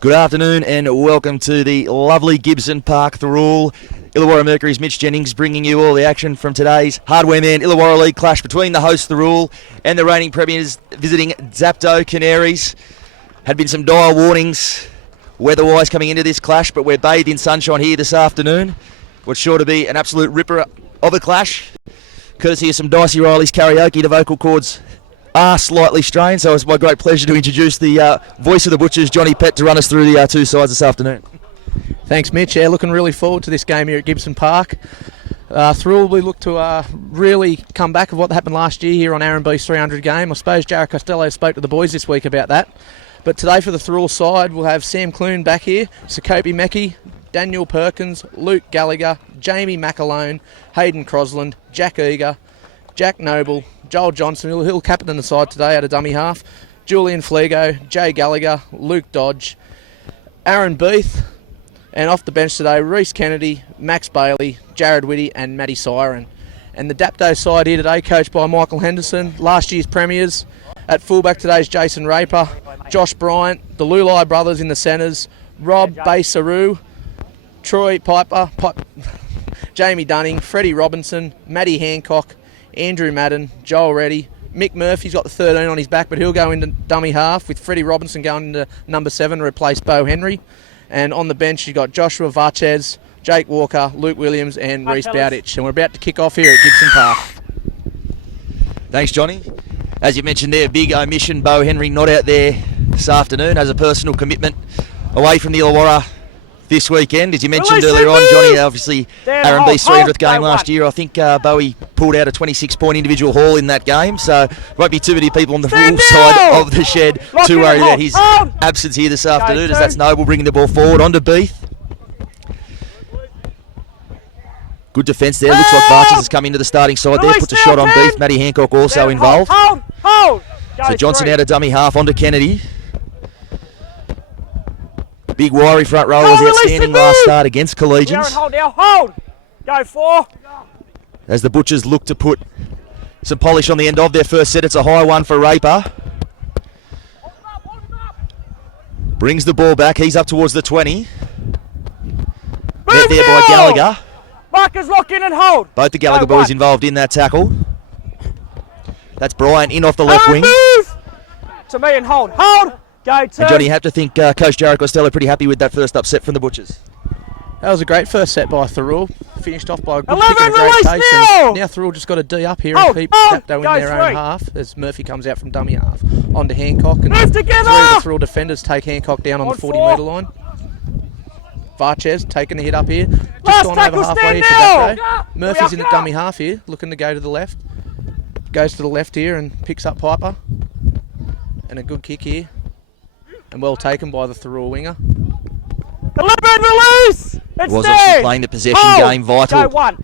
Good afternoon and welcome to the lovely Gibson Park Thirroul. Illawarra Mercury's Mitch Jennings bringing you all the action from today's Hardware Man Illawarra League clash between the host Thirroul and the reigning premiers visiting Dapto, Canaries. Had been some dire warnings weather-wise coming into this clash, but we're bathed in sunshine here this afternoon. What's sure to be an absolute ripper of a clash. Courtesy of some Dicey Riley's karaoke, the vocal cords are slightly strained, so it's my great pleasure to introduce the voice of the Butchers, Johnny Pett, to run us through the two sides this afternoon. Thanks, Mitch. Yeah, looking really forward to this game here at Gibson Park. Thirroul, we look to really come back of what happened last year here on R&B's 300 game. I suppose Jared Costello spoke to the boys this week about that. But today for the Thirroul side, we'll have Sam Clune back here, Sakopi Mecki, Daniel Perkins, Luke Gallagher, Jamie McAlone, Hayden Crosland, Jack Eager, Jack Noble, Joel Johnson, he'll captain the side today at a dummy half, Julian Fliego, Jay Gallagher, Luke Dodge, Aaron Beath, and off the bench today, Reece Kennedy, Max Bailey, Jared Whitty and Matty Siren. And the Dapto side here today, coached by Michael Henderson, last year's premiers. At fullback today is Jason Raper, Josh Bryant, the Lulai brothers in the centres, Rob Baysaru, Troy Piper, Jamie Dunning, Freddie Robinson, Matty Hancock, Andrew Madden, Joel Reddy, Mick Murphy's got the 13 on his back, but he'll go into dummy half with Freddie Robinson going into number 7 to replace Bo Henry. And on the bench you've got Joshua Varchez, Jake Walker, Luke Williams and Reece Bowditch. And we're about to kick off here at Gibson Park. Thanks, Johnny. As you mentioned there, big omission, Bo Henry not out there this afternoon, has a personal commitment away from the Illawarra this weekend. As you mentioned earlier on, Johnny, obviously R&B's 300th game last year. I think Bowie pulled out a 26-point individual haul in that game, so won't be too many people on the Thirroul side of the shed too worried about his absence here this afternoon, as that's Noble bringing the ball forward onto Beath. Good defence there. Looks like Varches has come into the starting side there, puts a shot on Beath. Matty Hancock also involved. So Johnson out of dummy half onto Kennedy. Big wiry front row was outstanding last start against Collegians. Hold now, hold! Go 4. As the Butchers look to put some polish on the end of their first set, it's a high one for Raper. Brings the ball back, he's up towards the 20. Met there by Gallagher. Marcus, lock in and hold. Both the Gallagher boys involved in that tackle. That's Brian in off the left wing. Move! To me and hold. Hold! Go 2. And Johnny, you have to think Coach Jared Costello pretty happy with that first upset from the Butchers. That was a great first set by Thirroul. Finished off by a good kick and a great pace. And now Thirroul just got a D up here and keep Dapto in their own half as Murphy comes out from dummy half onto Hancock. And move together! 3 of the Thirroul defenders take Hancock down on the 40-metre line. Varchez taking the hit up here. Just gone over halfway here for Dapto. Murphy's in the dummy half here, looking to go to the left. Goes to the left here and picks up Piper. And a good kick here. And well taken by the Thirroul winger. Deliberate release! It was obviously playing the possession game vital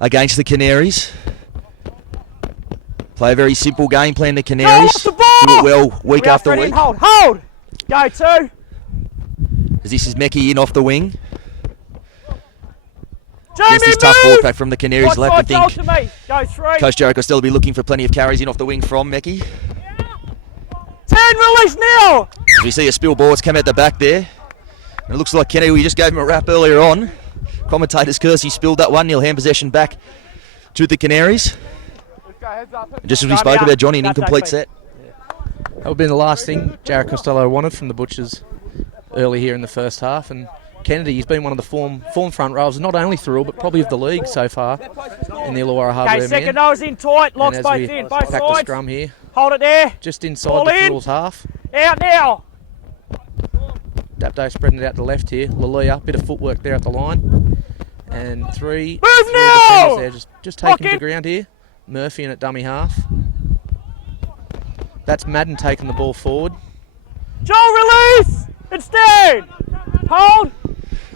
against the Canaries. Play a very simple game plan, the Canaries. Do it well week after week. Hold! Go 2. As this is Mecki in off the wing. Jamie, this tough ball back from the Canaries. We'll have to think Go 3. Coach Jared Costello will be looking for plenty of carries in off the wing from Mecki. 10, release now! We see a spill ball, it's come out the back there. And it looks like Kennedy, we just gave him a wrap earlier on. Commentator's curse, he spilled that one. He'll hand possession back to the Canaries. And just as we spoke about, Johnny, an incomplete set. That would have been the last thing Jared Costello wanted from the Butchers early here in the first half. And Kennedy, he's been one of the form front rowers, not only Thirroul, but probably of the league so far in the Illawarra Hardware Man. Second nose in tight, locks both in, both pack sides. The scrum here. Hold it there. Just inside the Thirroul's half. Out now. Dapto spreading it out to the left here. Lalia, bit of footwork there at the line. And 3 move now! There, just taking the ground here. Murphy in at dummy half. That's Madden taking the ball forward. Joel, release! Instead! Hold!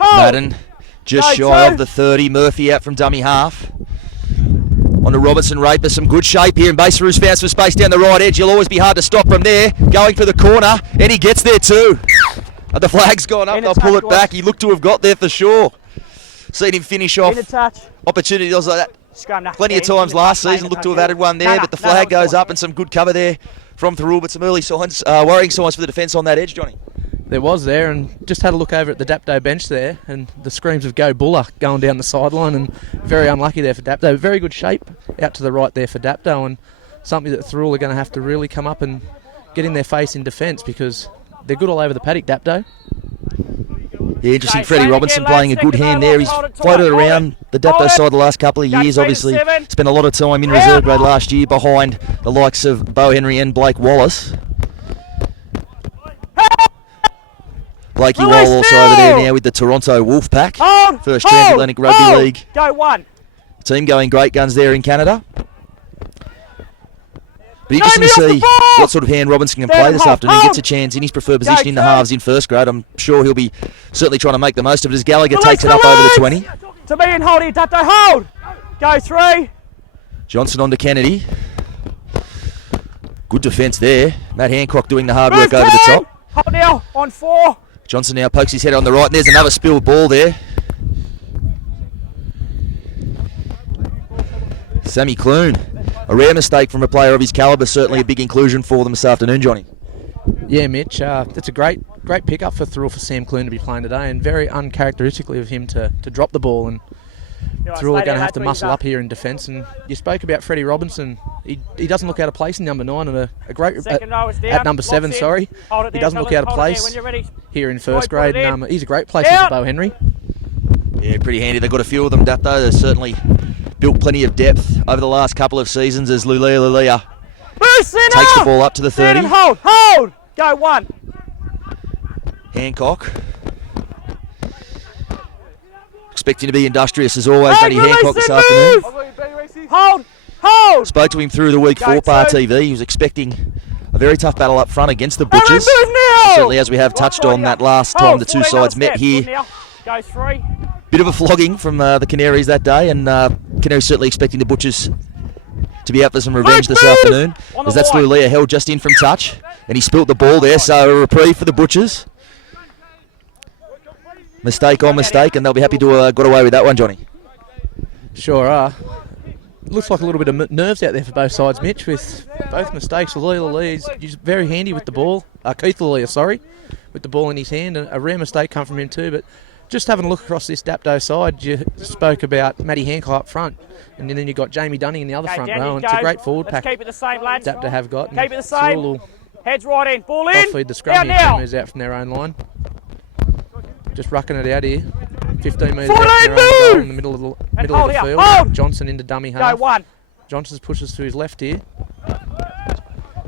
Madden just shy of the 30. Murphy out from dummy half. On to Robinson Raper, some good shape here, and Baseru's found some space down the right edge. He'll always be hard to stop from there. Going for the corner, and he gets there too. The flag's gone up, they'll pull it back. He looked to have got there for sure. Seen him finish off opportunities like that plenty of times last season. Looked to have added one there, but the flag goes up and some good cover there from Thirroul, but some early signs, worrying signs for the defence on that edge, Johnny. There was there, and just had a look over at the Dapto bench there, and the screams of "Go Buller" going down the sideline, and very unlucky there for Dapto. Very good shape out to the right there for Dapto, and something that Thirroul are going to have to really come up and get in their face in defence, because they're good all over the paddock, Dapto. Yeah, interesting. Freddie Robinson playing a good hand there. He's floated around the Dapto side the last couple of years. Obviously, spent a lot of time in reserve grade last year behind the likes of Bo Henry and Blake Wallace. Blakey Wall also over there now with the Toronto Wolfpack. First Transatlantic Rugby League Go one. team, going great guns there in Canada. But interesting to see what sort of hand Robinson can play this afternoon. Gets a chance in his preferred position in the halves in first grade. I'm sure he'll be certainly trying to make the most of it as Gallagher takes it up over the 20. To me and hold here, Dapto, hold. Go 3. Johnson on to Kennedy. Good defence there. Matt Hancock doing the hard work over the top. Hold now on 4. Johnson now pokes his head on the right, and there's another spilled ball there. Sammy Clune. A rare mistake from a player of his calibre, certainly a big inclusion for them this afternoon, Johnny. Yeah, Mitch, that's a great pickup for Thirroul for Sam Clune to be playing today, and very uncharacteristically of him to drop the ball. And Thirroul are going to have to muscle up here in defence. And you spoke about Freddie Robinson. He doesn't look out of place in number 9, and a great at number 7. Sorry, he doesn't look out of place here in first grade. And, he's a great place for Bo Henry. Yeah, pretty handy. They've got a few of them, Dapto. They've certainly built plenty of depth over the last couple of seasons as Lulia takes the ball up to the 30. Hold. Go 1. Hancock. Expecting to be industrious as always, Matty Hancock this afternoon. Hold. Spoke to him through the week 4 Par TV. He was expecting a very tough battle up front against the Butchers. Certainly, as we have touched on that last time the two sides met here. Go 3. Bit of a flogging from the Canaries that day, and Canaries certainly expecting the Butchers to be out for some revenge this afternoon, as that's Lulia held just in from touch, and he spilt the ball there, so a reprieve for the Butchers. Mistake on mistake, and they'll be happy to have got away with that one, Johnny. Sure are. Looks like a little bit of nerves out there for both sides, Mitch, with both mistakes. Lulia is very handy with the ball. Keith Lulia, sorry, with the ball in his hand. A rare mistake come from him too, but just having a look across this Dapto side, you spoke about Matty Hancock up front, and then you've got Jamie Dunning in the other front row, and it's a great forward pack keep it the same, lads. Dapto have got. Keep it the same. Heads right in. Ball in. I'll feed the scrum here. 10 metres out from their own line. Just rucking it out here. 15 metres out from their own goal in the middle of the field. Hold. Johnson into dummy half. Go 1. Johnson pushes to his left here.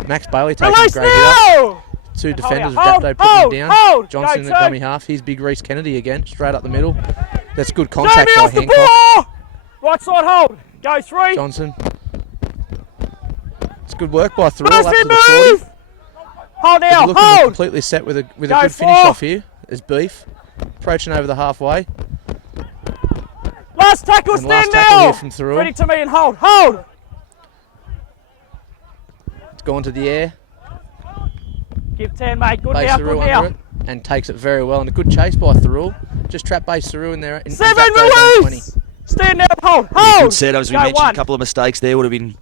Max Bailey taking a great hit up. Two defenders of Dapto putting him down. Johnson at dummy half. Here's big Reece Kennedy again, straight up the middle. That's good contact by Hancock. Right side hold. Go 3. Johnson. It's good work by Thirroul up to the 40. Hold now. Looking completely set with a good finish off here. There's Beef approaching over the halfway. Last tackle, and stand last tackle now. here from Thirroul. Ready to me and hold. It's gone to the air. Give 10, mate. Good Base now. Thirroul Good now. under it and takes it very well. And a good chase by Thirroul. Just trap base Thirroul in there. In 7 Dapto's release. Stand now. Hold. Good set, as we mentioned. 1. A couple of mistakes there. Would have been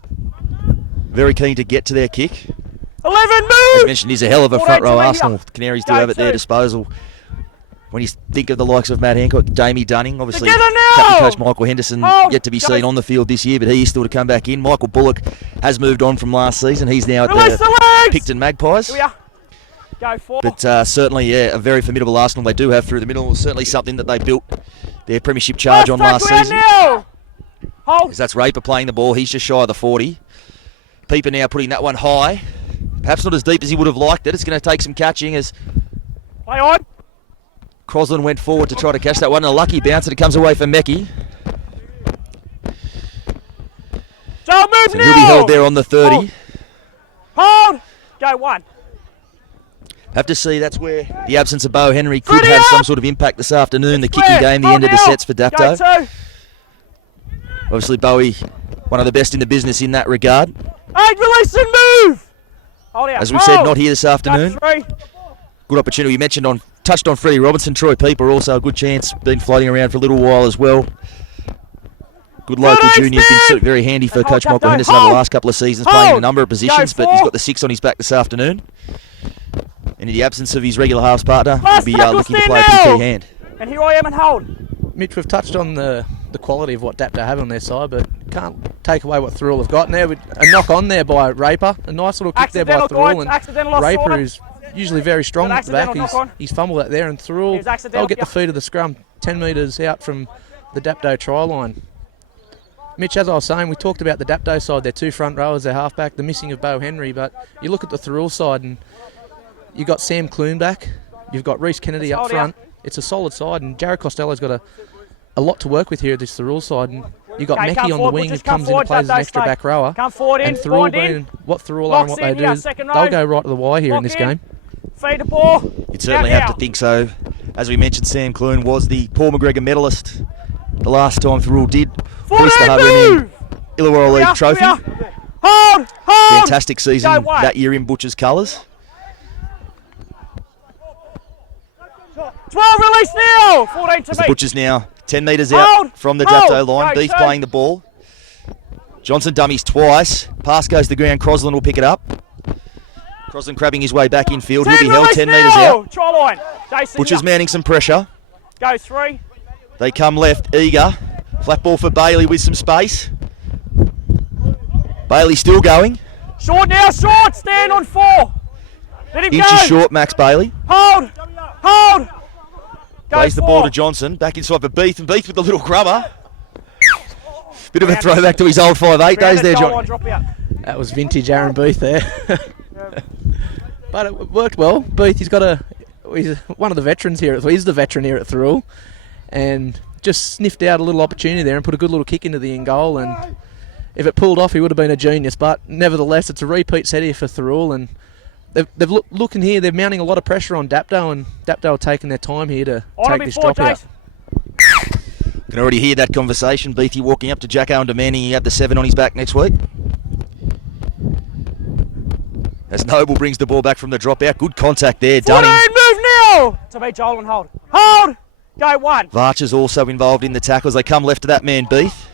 very keen to get to their kick. 11 As move. mentioned, he's a hell of a front row Arsenal. The Canaries do have at their disposal. When you think of the likes of Matt Hancock, Jamie Dunning, obviously captain coach Michael Henderson yet to be seen on the field this year, but he is still to come back in. Michael Bullock has moved on from last season. He's now at the Picton Magpies. Here we are. Go 4. But certainly, yeah, a very formidable Arsenal they do have through the middle. Certainly something that they built their premiership charge on last season. Hold. As that's Raper playing the ball. He's just shy of the 40. Pieper now putting that one high. Perhaps not as deep as he would have liked it. It's going to take some catching as Play on. Crosland went forward to try to catch that one. And a lucky bounce, and it comes away for Meckie. Don't move So now. he'll be held there on the 30. Hold. Go 1. Have to see, that's where the absence of Bo Henry could have some sort of impact this afternoon. The kicking game, the end of the sets for Dapto. Go 2. Obviously, Bowie, one of the best in the business in that regard. 8, release and move. Hold out. As we said, not here this Go afternoon. 3. Good opportunity. You mentioned touched on Freddie Robinson, Troy Pieper also a good chance. Been floating around for a little while as well. Good local junior. Been very handy for Coach Michael Henderson over the last couple of seasons, playing in a number of positions, but he's got the 6 on his back this afternoon. And in the absence of his regular halves partner, he'll Last be tackle, looking to stand play a pretty now. key hand. And here I am and hold. Mitch, we've touched on the quality of what Dapto have on their side, but can't take away what Thirroul have got. And there with a knock on there by Raper. A nice little kick there by Accidental, Thirroul. guys, accidental offside. And Raper is usually very strong at the back. Accidental knock on. He's fumbled that there, and He Thirroul, was accidental, they'll get the yeah. feet of the scrum 10 metres out from the Dapto try line. Mitch, as I was saying, we talked about the Dapto side, their two front rowers, their halfback, the missing of Bo Henry, but you look at the Thirroul side and you've got Sam Clune back, you've got Reece Kennedy up front. It's a solid side, and Jared Costello's got a lot to work with here at this Thirroul side. And you've got Okay, Meckie come on the forward, wing who just come comes in forward, and plays as an Dapto, extra stay. back rower. Come forward in, And Thirroul blind in. being what Thirroul are and what Locks they in, do, yeah, second they'll row. go right to the wire here in Lock this in. game. Feed the ball. You'd certainly Out have now. to think so. As we mentioned, Sam Clune was the Paul McGregor medalist the last time Thirroul did hoist the 14 Hardware move. Illawarra League Here, trophy. here. Hold, hold. Fantastic season Go wide. that year in Butcher's colours. 12 release now. 14 to As the me. Butchers now 10 metres Hold, out from the hold. Dapto line. Go, Beef two. playing the ball. Johnson dummies twice. Pass goes to the ground. Crosland will pick it up. Crosland crabbing his way back in field. He'll 10 be held release 10 metres now. out. Try line. Jason, Butchers yeah. mounting some pressure. Go 3. They come left, eager. Flat ball for Bailey with some space. Bailey still going. Short now, short. Stand on 4. Let him Inches go. short, Max Bailey. Hold, hold. Go Plays the 4. ball to Johnson. Back inside for Beef, and Beef with the little grubber. Bit of a throwback to his old 5'8 days there, Goal John. line, drop out. That was vintage Aaron Booth there. But it worked well. Booth, he's one of the veterans here. He's the veteran here at Thirroul, and just sniffed out a little opportunity there and put a good little kick into the end goal. And if it pulled off, he would have been a genius. But nevertheless, it's a repeat set here for Thirroul, and they've looking here. They're mounting a lot of pressure on Dapto, and Dapto are taking their time here to On take him this before, drop out. Jace. Can already hear that conversation. Beatty walking up to Jacko and demanding he have the 7 on his back next week. As Noble brings the ball back from the dropout. Good contact there, 14, Dunning. move now. To me, Joel, and hold. Hold. Go 1. Varcher's also involved in the tackles. They come left to that man, Beef.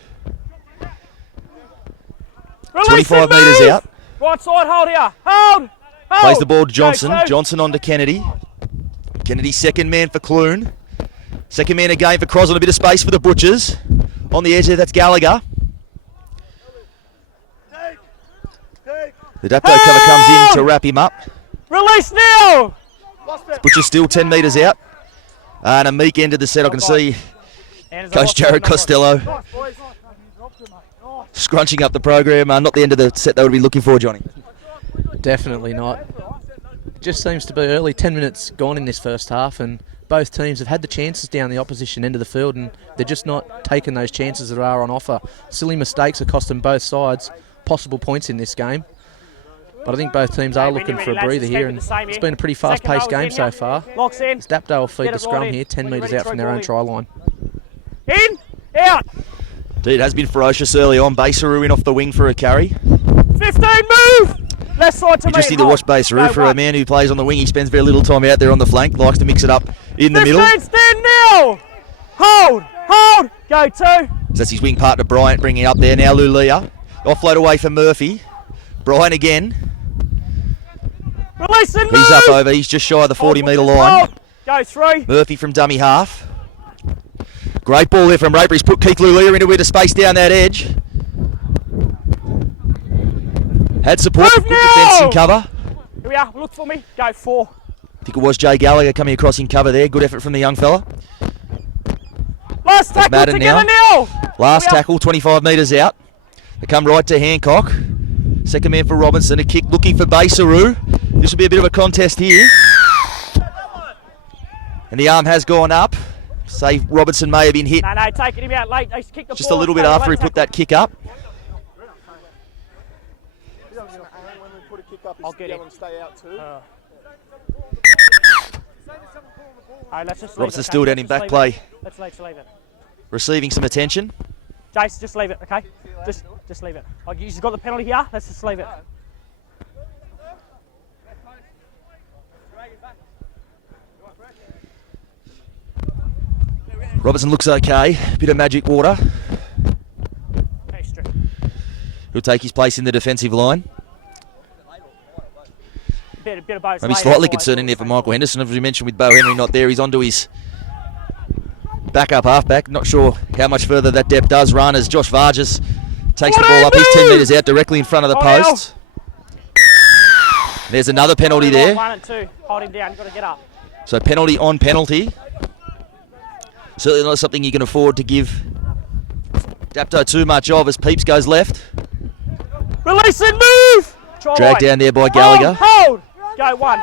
Release 25 and metres move. out. Right side, hold here. Hold. Hold. Plays the ball to Go, Johnson. 2. Johnson on to Kennedy. Kennedy second man for Clune. Second man again for Crosland. A bit of space for the Butchers. On the edge there, that's Gallagher. The Dapto cover comes in to wrap him up. Release now. Butcher's still 10 metres out. And a meek end of the set. I can see Coach Jared Costello scrunching up the program. Not the end of the set they would be looking for, Johnny. Definitely not. It just seems to be early. 10 minutes gone in this first half, and both teams have had the chances down the opposition end of the field, and they're just not taking those chances that are on offer. Silly mistakes are costing both sides possible points in this game. But I think both teams are looking for a breather here, and it's been a pretty fast-paced game so far. Locks in. Dapto will feed Get the it scrum right in. here, 10 When you're metres ready, out from throw their own ball try line. In. Out. Indeed, it has been ferocious early on. Baseru in off the wing for a carry. 15, move. Left side to me. Interesting to and watch hold. Baseru. Go For a 1. man who plays on the wing, he spends very little time out there on the flank. Likes to mix it up in the 15, middle. stand now. Hold. Hold. Go 2. That's his wing partner Bryant bringing it up there. Now Lulia. Offload away for Murphy. Bryant again. Release and move. He's up over. He's just shy of the 40 metre line. Hold. Go 3. Murphy from dummy half. Great ball there from Raper. He's put Keith Lulia into a bit of space down that edge. Had support. Move Good now. defence in cover. Here we are. Look for me. Go 4. I think it was Jay Gallagher coming across in cover there. Good effort from the young fella. Last tackle Madden together now. now. Last Here we are. tackle, 25 metres out. They come right to Hancock. Second man for Robinson. A kick looking for Baseru. This will be a bit of a contest here. And the arm has gone up. Say Robinson may have been hit No, taking him out late. They kicked the just a ball. little bit Straight after away he put tackle. that kick up. I'll get him. Alright, let's just leave Robinson it, still okay? down in Let's back leave play, it. Let's leave it. receiving some attention. Jace, just leave it, okay? Just leave it. You've got the penalty here. Let's just leave it. Robertson looks okay. Bit of magic water. Okay, straight. He'll take his place in the defensive line. Bit bit of boats. Maybe slightly concerning there for Michael Henderson. As we mentioned, with Bo Henry not there, he's onto his backup halfback. Not sure how much further that depth does run as Josh Vargas takes the ball up. He's 10 metres out directly in front of the post. There's another penalty there. 1 and 2. Hold him down. You've got to get up. So penalty on penalty. Certainly not something you can afford to give Dapto too much of as Peeps goes left. Release and move! Try Dragged line. down there by Gallagher. Hold! Go 1.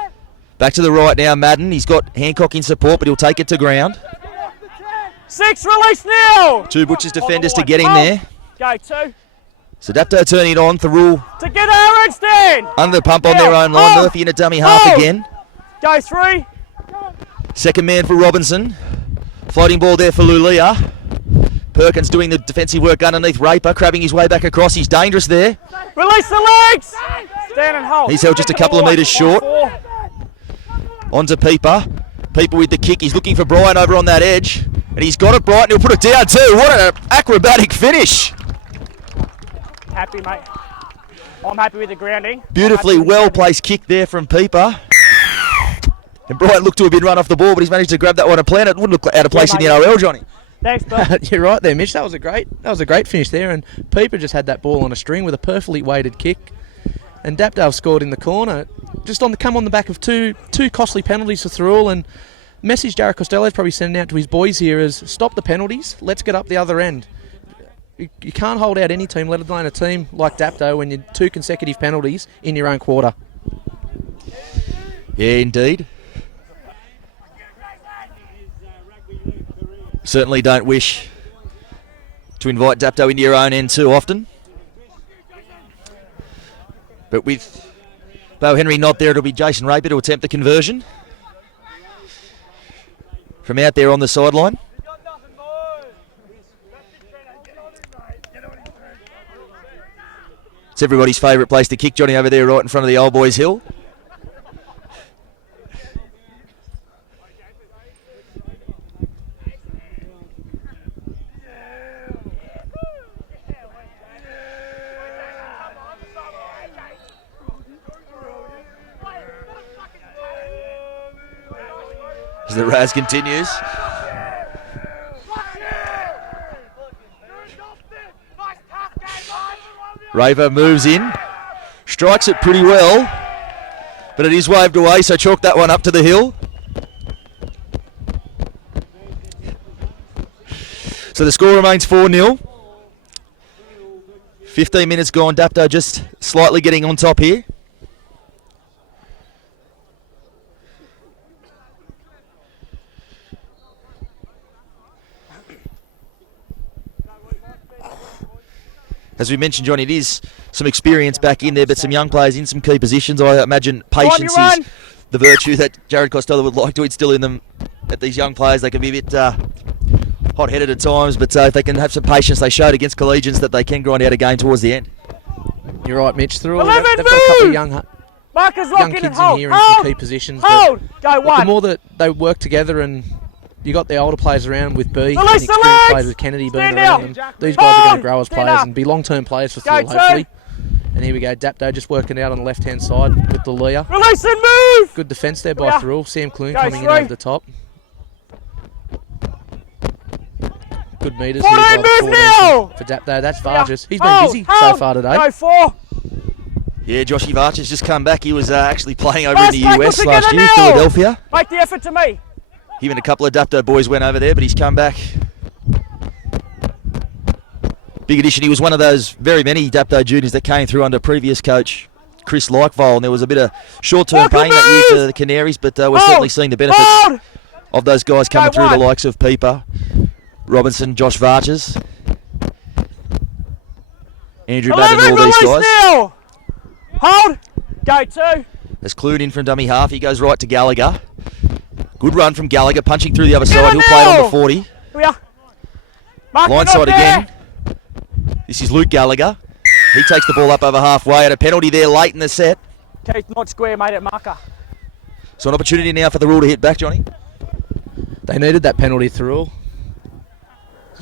Back to the right now, Madden. He's got Hancock in support, but he'll take it to ground. 6, release now! 2 Butchers defenders to Hold. get him there. Go 2. So Dapto turning it on. Thirroul Together, Aaronstein! under the pump on their own line. Hold. Murphy in a dummy half Hold. again. Go 3. Second man for Robinson. Floating ball there for Lulia. Perkins doing the defensive work underneath Raper, crabbing his way back across. He's dangerous there. Release the legs! Stand and hold. He's held just a couple of metres short. Onto Peeper. Peeper with the kick. He's looking for Brian over on that edge. And he's got it, Brighton. He'll put it down too. What an acrobatic finish. Happy, mate. I'm happy with the grounding. Beautifully well-placed kick there from Peeper. And Brighton looked to have been run off the ball, but he's managed to grab that one and plant it. Wouldn't look out of place in the IRL, Johnny. Thanks, Bill. You're right there, Mitch. That was a great finish there, and Peeper just had that ball on a string with a perfectly weighted kick. And Dapto scored in the corner, just on the back of two costly penalties for Thirroul. And message Jared Costello's probably sending out to his boys here is stop the penalties. Let's get up the other end. You can't hold out any team, let alone a team like Dapto, when you're 2 consecutive penalties in your own quarter. Yeah, indeed. Certainly don't wish to invite Dapto into your own end too often. But with Bo Henry not there, it'll be Jason Raper to attempt the conversion from out there on the sideline. It's everybody's favourite place to kick, Johnny, over there right in front of the Old Boys Hill. As the Raz continues. Raver moves in, strikes it pretty well, but it is waved away, so chalk that one up to the hill. So the score remains 4-0. 15 minutes gone, Dapto just slightly getting on top here. As we mentioned, John, it is some experience back in there, but some young players in some key positions. I imagine patience is the virtue that Jared Costello would like to instill in them at these young players. They can be a bit hot-headed at times, but if they can have some patience, they showed against Collegians that they can grind out a game towards the end. You're right, Mitch. They've 11 got a couple of young kids kids in here in some key positions. Hold! Go But 1. the more that they work together and you got the older players around with B and Release the experienced legs! players with Kennedy being Stand around down. them, these guys are going to grow as Stand players up. and be long-term players for Go Thirroul, two. hopefully. And here we go, Dapto just working out on the left-hand side with the Leah. Release and move! Good defence there by Yeah. Thirroul. Sam Clune Go coming in three. over the top. Good metres 14 here by the move 14 now! for Dapto. That's Yeah. Vargas. He's been Hold, busy so hold. far today. Go 4. Yeah, Joshy Varch's just come back. He was actually playing over Fast in the break, US look last together year, now. Philadelphia. Make the effort to me. Him and a couple of Dapto boys went over there, but he's come back. Big addition. He was one of those very many Dapto juniors that came through under previous coach Chris Likeville, and there was a bit of short-term Welcome pain that year move. for the Canaries, but we're Hold. certainly seeing the benefits Hold! of those guys coming Go through, the one. likes of Peeper, Robinson, Josh Varchas, Andrew Madden, 11, all these release guys. now! Hold! Go 2. As Clune in from dummy half, he goes right to Gallagher. Good run from Gallagher, punching through the other side. He'll play it on now. the 40. Here we are. Mark it up Blindside there. again. This is Luke Gallagher. He takes the ball up over halfway, and a penalty there late in the set. Okay, not square, made it marker. So an opportunity now for the rule to hit back, Johnny. They needed that penalty, Thirroul.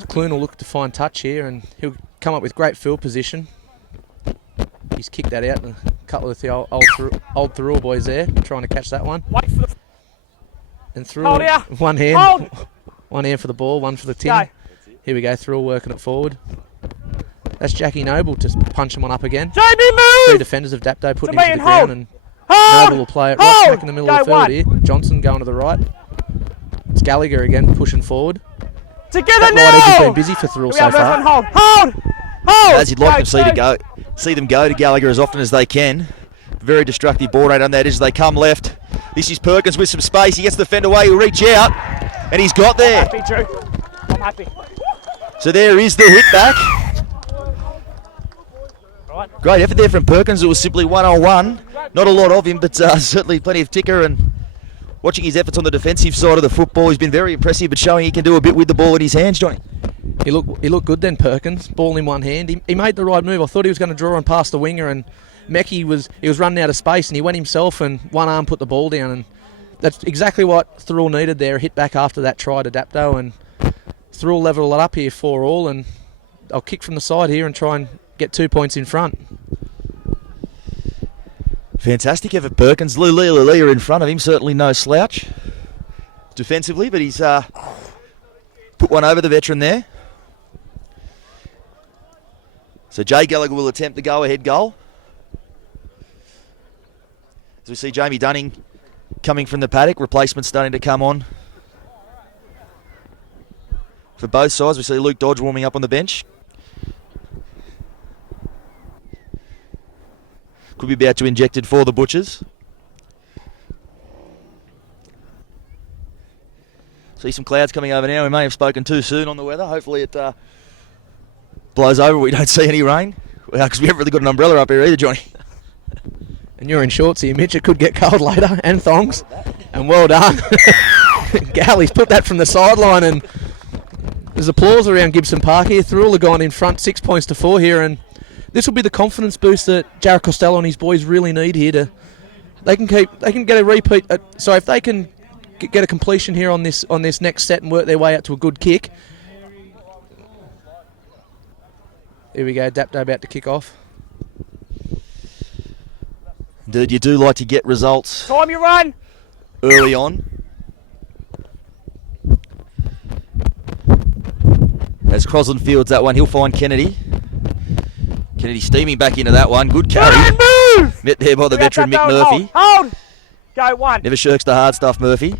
Clune will look to find touch here and he'll come up with great field position. He's kicked that out and couple of the old Thirroul boys there trying to catch that one. Wait for the... And Thirroul, Hold one hand. Hold. One hand for the ball, one for the tin. Go. Here we go, Thirroul working it forward. That's Jackie Noble just punching one up again. Jamie, Three move! defenders of Dapto putting To him to me the and hold. ground, and Hold! Noble will play it right Hold. back in the middle Go of the field one. here. Johnson going to the right. It's Gallagher again pushing forward. Together That now! right edge has been busy for Thirroul Here we so are, first one, far. hold! Hold! As you'd like Go, to see them go to Gallagher as often as they can. Very destructive ball rate on that edge as they come left. This is Perkins with some space. He gets the defender away. He'll reach out, and he's got there. Happy, Drew. I'm happy. So there is the hit back. Right. Great effort there from Perkins. It was simply 1-on-1. Not a lot of him, but certainly plenty of ticker. And watching his efforts on the defensive side of the football, he's been very impressive, but showing he can do a bit with the ball in his hands, Johnny. He looked good then, Perkins. Ball in one hand. He made the right move. I thought he was going to draw and pass the winger, and Meckie was running out of space, and he went himself and one arm put the ball down, and that's exactly what Thirroul needed there. A hit back after that try to Dapto, and Thirroul level it up here for all, and I'll kick from the side here and try and get 2 points in front. Fantastic effort, Perkins. Lulia in front of him, certainly no slouch defensively, but he's put one over the veteran there. So Jay Gallagher will attempt the go-ahead goal. As we see Jamie Dunning coming from the paddock, replacements starting to come on for both sides. We see Luke Dodge warming up on the bench. Could be about to injected for the Butchers. See some clouds coming over now. We may have spoken too soon on the weather. Hopefully it blows over. We don't see any rain because we haven't really got an umbrella up here either, Johnny. And you're in shorts here, Mitch. It could get cold later, and thongs. And well done. Gally's put that from the sideline, and there's applause around Gibson Park here. Thirroul have gone in front 6 points to 4 here, and this will be the confidence boost that Jared Costello and his boys really need here. They can get a repeat. So if they can get a completion here on this next set and work their way out to a good kick. Here we go, Dapto about to kick off. Indeed, you do like to get results Time you run! early on. As Crosland fields that one, he'll find Kennedy. Kennedy steaming back into that one. Good carry. Move! Met there by the Look out, veteran Dapto, Mick and Murphy. Hold! Go one. Never shirks the hard stuff, Murphy.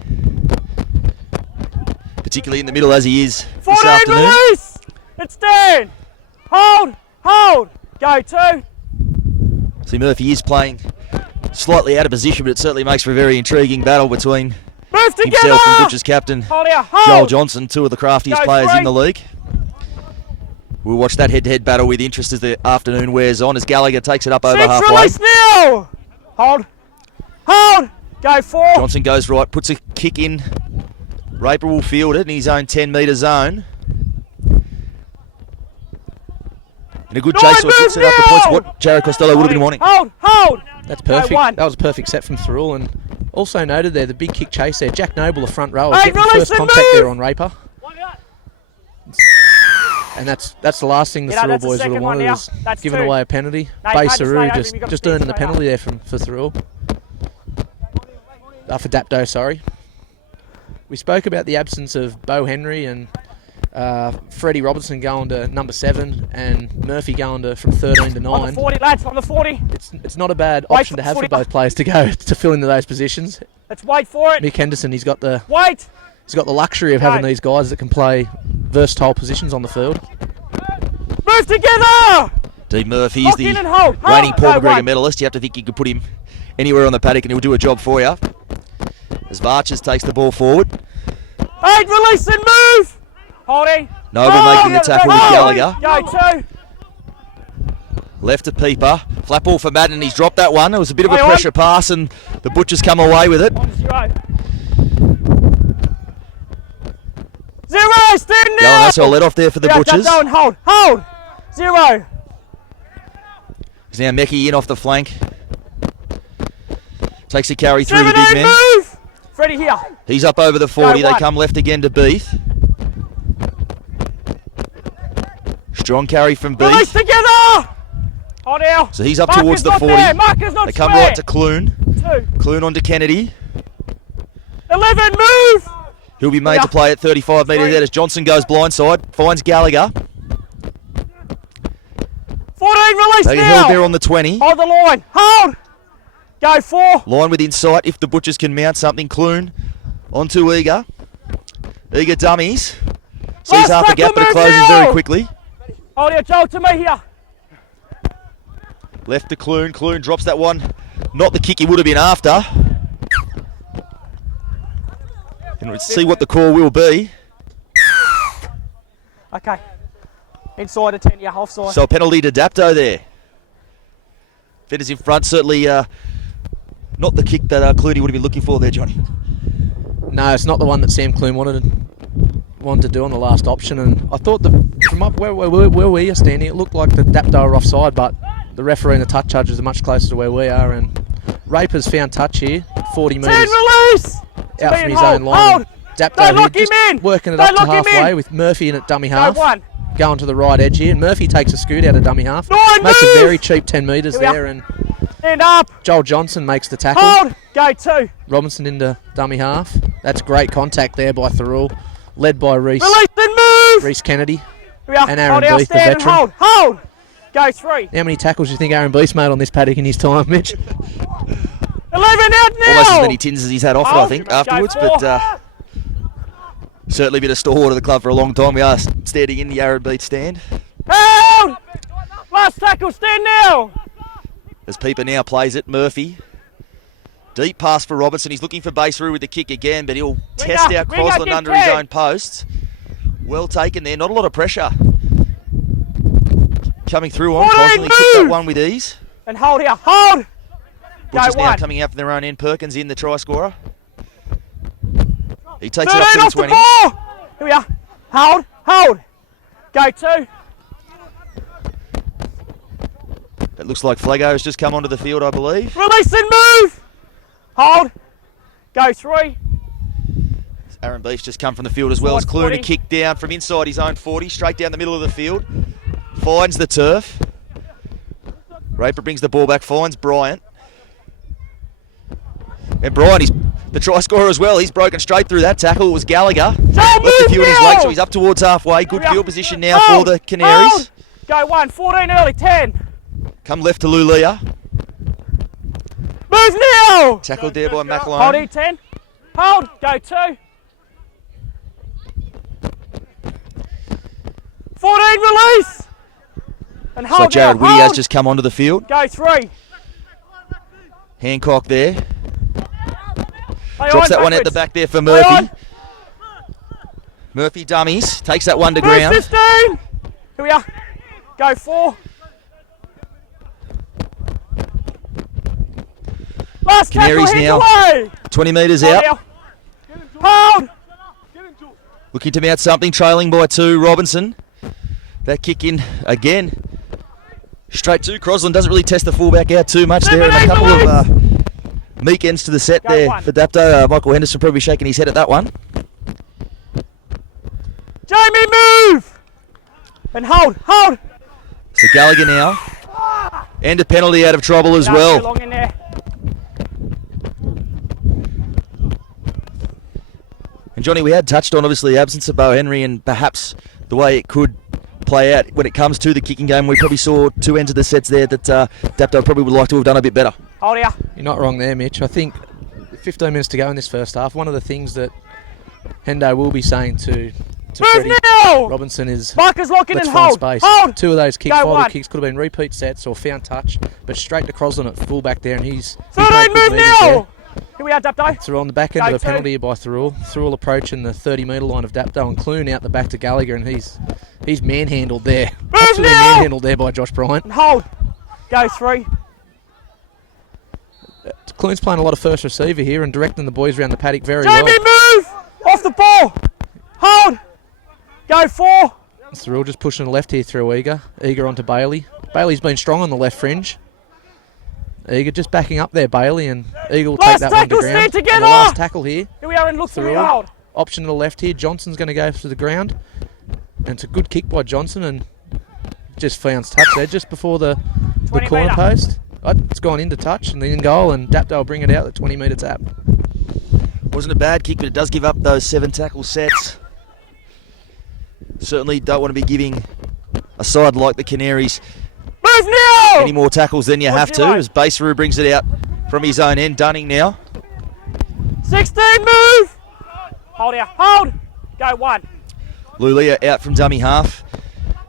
Particularly in the middle as he is this 14 afternoon. release! It's down! Hold! Hold! Go two! See, Murphy is playing slightly out of position, but it certainly makes for a very intriguing battle between Move together! himself and Butcher's captain Hold out! Hold! Joel Johnson, two of the craftiest Go players three. in the league. We'll watch that head-to-head battle with interest as the afternoon wears on, as Gallagher takes it up over 6 halfway. release now! Hold! Hold! Go 4! Johnson goes right, puts a kick in. Raper will field it in his own 10-metre zone. And a good Nine chase, so it puts it up the points, now! what Jared Costello would have been wanting. Hold! Hold! That's Go perfect. one. That was a perfect set from Thirroul, and also noted there the big kick chase there. Jack Noble, the front row, Hey, getting release first and contact move! there on Raper. And that's the last thing the Yeah, Thirroul that's the boys would second have one wanted now. is That's giving two. away a penalty. No, you Bay can't just stay Saru open, just you've got to just stay earning the straight penalty there for Thirroul. For Dapto, sorry. We spoke about the absence of Bo Henry and Freddie Robertson going to number 7 and Murphy going from 13 to 9. On the 40, lads, on the 40. It's not a bad Wait option for to have for 40. both players to go to fill into those positions. Let's wait for it. Mick Henderson, he's got the Wait! luxury of having Go. these guys that can play versatile positions on the field. Move together! Dean Murphy is Lock the in and hold. reigning Paul Go McGregor one. medalist. You have to think you could put him anywhere on the paddock and he'll do a job for you. As Varches takes the ball forward. 8, release and move! Holding. Noble Hold. making the tackle with Hold. Gallagher. Go 2. Left to Peeper. Flat ball for Madden. He's dropped that one. It was a bit of a Play on. pressure pass and the Butchers come away with it. 1 0. 0, stand now! Gallagher, so a let off there for the Yeah, Butchers. Down, hold, hold! 0. There's now Meckie in off the flank. Takes a carry through 7, the big 8, men. move! Freddie here. He's up over the 40. Go They one. come left again to Beath. Strong carry from Release Beath. together! Hold now. So he's up Marker's towards the not 40. There. Marker's not They come square. right to Clune. 2. Clune onto Kennedy. 11, move. He'll be made to play at 35 metres 3. out as Johnson goes blindside. Finds Gallagher. 14, release They get now. held there on the 20. Hold the line. Hold. Go 4. Line with insight if the Butchers can mount something. Clune onto Eager. Eager dummies. Sees Last half a gap, but it tackle, closes move very now. quickly. Hold here, Joel, to me here. Left to Clune. Clune drops that one. Not the kick he would have been after. And we'll see what the call will be. Okay. Inside a 10, yeah, offside. So a penalty to Dapto there. Fetters in front, certainly not the kick that Clooney would have been looking for there, Johnny. No, it's not the one that Sam Clune wanted to do on the last option. And I thought from up where we are standing, it looked like the Dapto were offside, but the referee and the touch judges are much closer to where we are. And Raper's found touch here, 40 metres 10, release. out from his hold, own line. hold. Dapto Don't here lock him just in. working it Don't up to lock him halfway in. with Murphy in at dummy Go half. 1. Going to the right edge here. Murphy takes a scoot out of dummy half. 9, Makes move. a very cheap 10 metres Here we are. there. And Stand up. Joel Johnson makes the tackle. Hold. Go 2. Robinson into dummy half. That's great contact there by Thirroul, led by Release and move. Reece Kennedy. Here we are. and Aaron Hold now, Beath, the stand and veteran. hold. Hold. Go 3. How many tackles do you think Aaron Beast made on this paddock in his time, Mitch? 11 out now. Almost as many tins as he's had off it, I Hold. think, Go afterwards. 4. But certainly been a stalwart of the club for a long time. We are standing in the Aaron Beat stand. Hold. Last tackle, stand now. As Peeper now plays it, Murphy. Deep pass for Robinson. He's looking for base through with the kick again, but he'll test out Ringer, Crosland give under his 10. own post. Well taken there. Not a lot of pressure coming through on 14, Crosland. He took that move. one with ease. And hold here. Hold. Butchers Go now 1. coming out from their own end. Perkins in the try scorer. He takes 13 it up to the off 20. the ball. Here we are. Hold. Hold. Go 2. It looks like Flago has just come onto the field, I believe. Release and move. Hold. Go 3. Aaron Beef's just come from the field as well as Inside Clooney 40. kicked down from inside his own 40, straight down the middle of the field. Finds the turf. Raper brings the ball back, finds Bryant. And Bryant, he's the try scorer as well. He's broken straight through that tackle. It was Gallagher. Joe, Left the move field in his now. wake, so he's up towards halfway. Good Here we are. field position now Hold. for the Canaries. Hold. Go 1. 14 early. 10. Come left to Lulia. Move now. Tackled there by Hold McLaren. E10. Hold. Go 2. 14 release. And So hold Jared now. Whitty has Hold. just come onto the field. Go 3. Hancock there. Play Drops on that one out the backwards. back there for Play Murphy. on. Murphy dummies. Takes that one to Move ground. 15. Here we are. Go 4. Last Canaries tackle, now. hands away. 20 metres Hold out. now. Hold. Looking to mount something, trailing by 2. Robinson. That kick in again. Straight to Crosland. Doesn't really test the fullback out too much there. And a couple of meek ends to the set Go there 1. for Dapto. Michael Henderson probably shaking his head at that one. Jamie, move. And hold. Hold. So Gallagher now. And a penalty out of trouble as No, well. too long in there. And Johnny, we had touched on obviously the absence of Bo Henry and perhaps the way it could play out when it comes to the kicking game. We probably saw 2 ends of the sets there that Dapto probably would like to have done a bit better. Hold here. You're not wrong there, Mitch. I think 15 minutes to go in this first half. One of the things that Hendo will be saying to Move Freddie now. Robinson is Markers lock in let's and find hold. space. Hold. 2 of those kicks, Go 5 1. kicks could have been repeat sets or found touch, but straight to Crosland at fullback there, and he's 13 made good move meters now. there. Here we are, Dapto. So we're on the back end Go of a 2. penalty by Thirroul. Thirroul approaching the 30-metre line of Dapto and Clune out the back to Gallagher, and he's manhandled there. Absolutely now. manhandled there by Josh Bryant. And hold. Go 3. Clune's playing a lot of first receiver here and directing the boys around the paddock very Jamie, well. move. Off the ball. Hold. Go 4. Thirroul just pushing the left here through Eager. Eager onto Bailey. Bailey's been strong on the left fringe. Eager just backing up there, Bailey, and Eagle will take Last that one to tackle, ground. stand And together. the last tackle here. Here we are and look through Thirroul. hold. Option to the left here. Johnson's going to go to the ground. And it's a good kick by Johnson and just found touch there just before the the 20 corner metre. post. It's gone into touch and then in goal, and Dapto will bring it out, the 20 metre tap. Wasn't a bad kick, but it does give up those 7 tackle sets. Certainly don't want to be giving a side like the Canaries Move now! any more tackles than you have to, as Baseru brings it out from his own end. Dunning now. 16, move! Hold here, hold! Go 1. Lulia out from dummy half.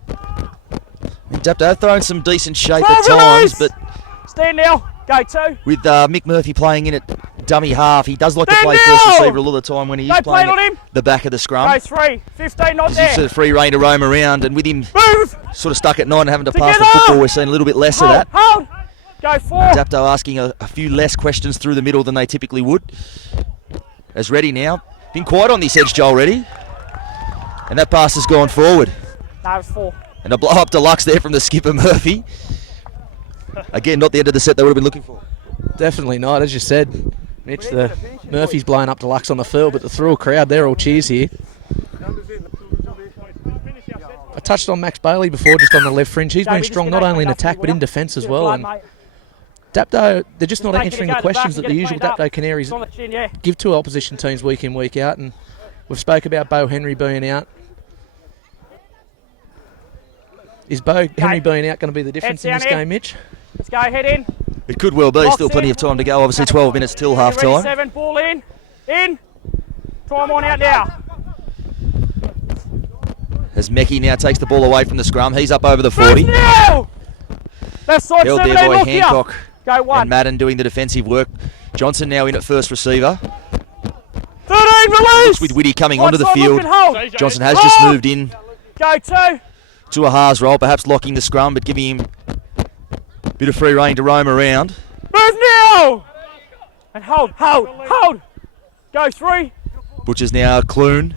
And Dapto throwing some decent shape Well at times, released. but Stand now, go 2. with Mick Murphy playing in at dummy half, he does like to Stand play now. first receiver a lot of the time when he is Go playing play on at him. the back of the scrum. Go 3, 15 not He's there. used to the free rein to roam around, and with him Move! sort of stuck at 9 and having to pass the Together. football, we're seeing a little bit less Hold, of that. hold! Go 4. Dapto asking a few less questions through the middle than they typically would. As Reddy now, been quiet on this edge, Joel Reddy. And that pass has gone forward. No, it's 4. And a blow up deluxe there from the skipper Murphy. Again, not the end of the set they would have been looking for. Definitely not, as you said, Mitch. The Murphy's blowing up deluxe on the field, but the Thirroul crowd, they're all cheers here. I touched on Max Bailey before, just on the left fringe. He's been strong not only in attack but in defence as well. And Dapto, they're just not answering the questions that the usual Dapto Canaries give to opposition teams week in, week out. And we've spoke about Bo Henry being out. Is Bo Henry being out going to be the difference in this game, Mitch? Let's go, head in. It could well be. Still plenty of time to go. Obviously 12 minutes till half Ready, time. 7, ball in. In. Try him on out now. As Meckie now takes the ball away from the scrum. He's up over the 40. Move now! Left side, Held 17, there by look here. Hancock Go 1. and Madden doing the defensive work. Johnson now in at first receiver. 13, release! With Whitty coming Right onto the side, field. look and hold. Johnson has just moved in Go 2. to a halves roll, perhaps locking the scrum, but giving him a bit of free rein to roam around. Move now! And hold, hold, hold. Go 3. Butcher's now Clune.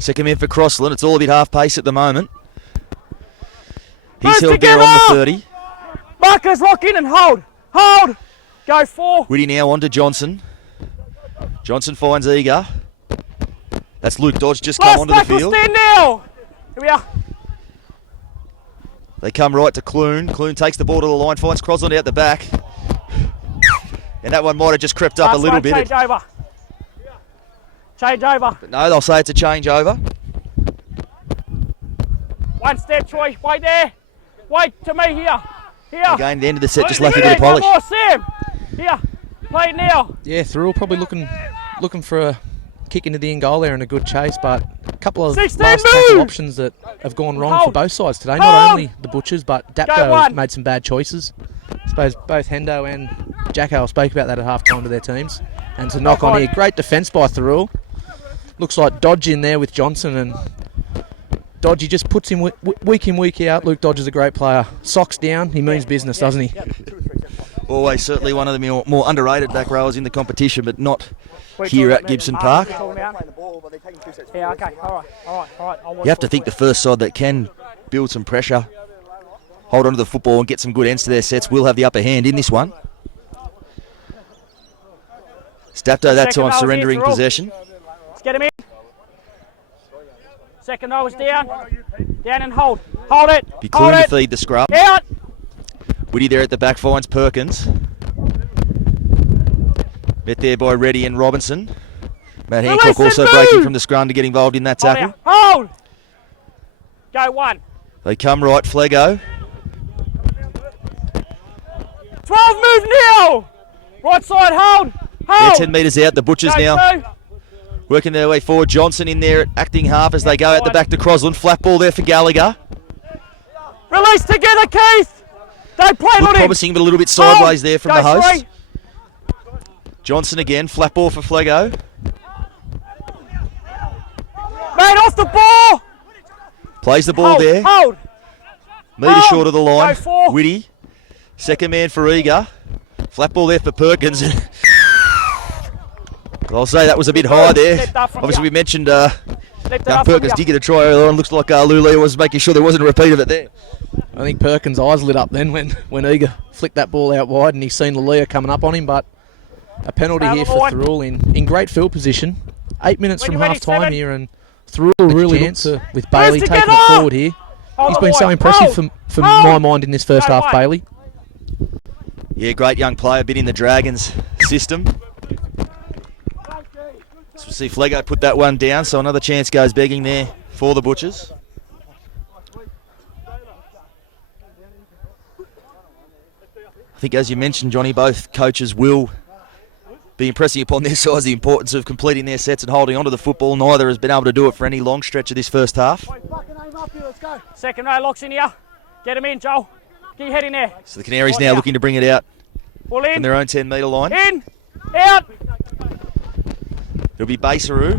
Second man for Crossland. It's all a bit half pace at the moment. He's Move held there on the together. 30. Markers lock in and hold. Hold. Go 4. Whitty now on to Johnson. Johnson finds Eager. That's Luke Dodge just come Last onto the tackle, field. stand now. Here we are. They come right to Clune. Clune takes the ball to the line, finds Crossland out the back. And that one might have just crept up Last a little one, bit. Change over. Change over. But no, they'll say it's a changeover. One step, Troy. Wait there. Wait to me here. Here. Again, the end of the set just Look lacking a at bit of it, polish. one more, Sam. Here. Play it now. Yeah, Thirroul probably looking for a kick into the end goal there and a good chase, but a couple of 16 last tackle move. options that have gone wrong for Hold. both sides today. Hold. Not only the Butchers, but Go Dapto one. made some bad choices. I suppose both Hendo and Jacko spoke about that at half time to their teams. And to knock on here, great defence by Thirroul. Looks like Dodge in there with Johnson, and Dodge, he just puts him week in, week out. Luke Dodge is a great player. Socks down, he means business, doesn't he? Always certainly one of the more underrated back rowers in the competition, but not here at Gibson Park. Yeah, okay. All right. You have to think the first side that can build some pressure, hold on to the football and get some good ends to their sets will have the upper hand in this one. Dapto that time surrendering possession. Let's get him in. Second row is down. Down and hold. Hold it. Be Hold Clune to it. feed the scrum. Out. Whitty there at the back finds Perkins. Met there by Reddy and Robinson. Matt Hancock Release and also move. breaking from the scrum to get involved in that Hold tackle. out. Hold. Go 1. They come right, Flego. 12 move now. Right side hold. They're Hold. 10 metres out. The Butchers Go now 2. working their way forward. Johnson in there acting half as they go out the back to Crosland. Flat ball there for Gallagher. Release together, Keith. Don't play Looked on him. promising but a little bit sideways there from Go the host. 3. Johnson again, flat ball for Flego. Mate, off the ball. Plays the ball Hold. there. Hold. Metre Hold. short of the line. Go 4. Whitty. Second man for Eager. Flat ball there for Perkins. I'll say that was a bit high there. Stepped up from Obviously, here. we mentioned Lift it up from Perkins here. did get a try earlier on. Looks like Lulia was making sure there wasn't a repeat of it there. I think Perkins' eyes lit up then when Eager flicked that ball out wide and he's seen Lulia coming up on him, but a penalty Stay here on the for line. Thirroul in great field position. 8 minutes When from you're ready, half time 7. here, and Thirroul really chance with Bailey taking together. it forward here. He's been so impressive for my mind in this first half, Bailey. Yeah, great young player, been in the Dragons system. So we'll see Flego put that one down, so another chance goes begging there for the Butchers. I think, as you mentioned, Johnny, both coaches will be impressing upon their sides the importance of completing their sets and holding on to the football. Neither has been able to do it for any long stretch of this first half. Second row locks in here. Get him in, Joel. Get your head in there. So the Canaries now looking to bring it out Ball in. from their own 10-metre line. In. Out. It'll be Baseru.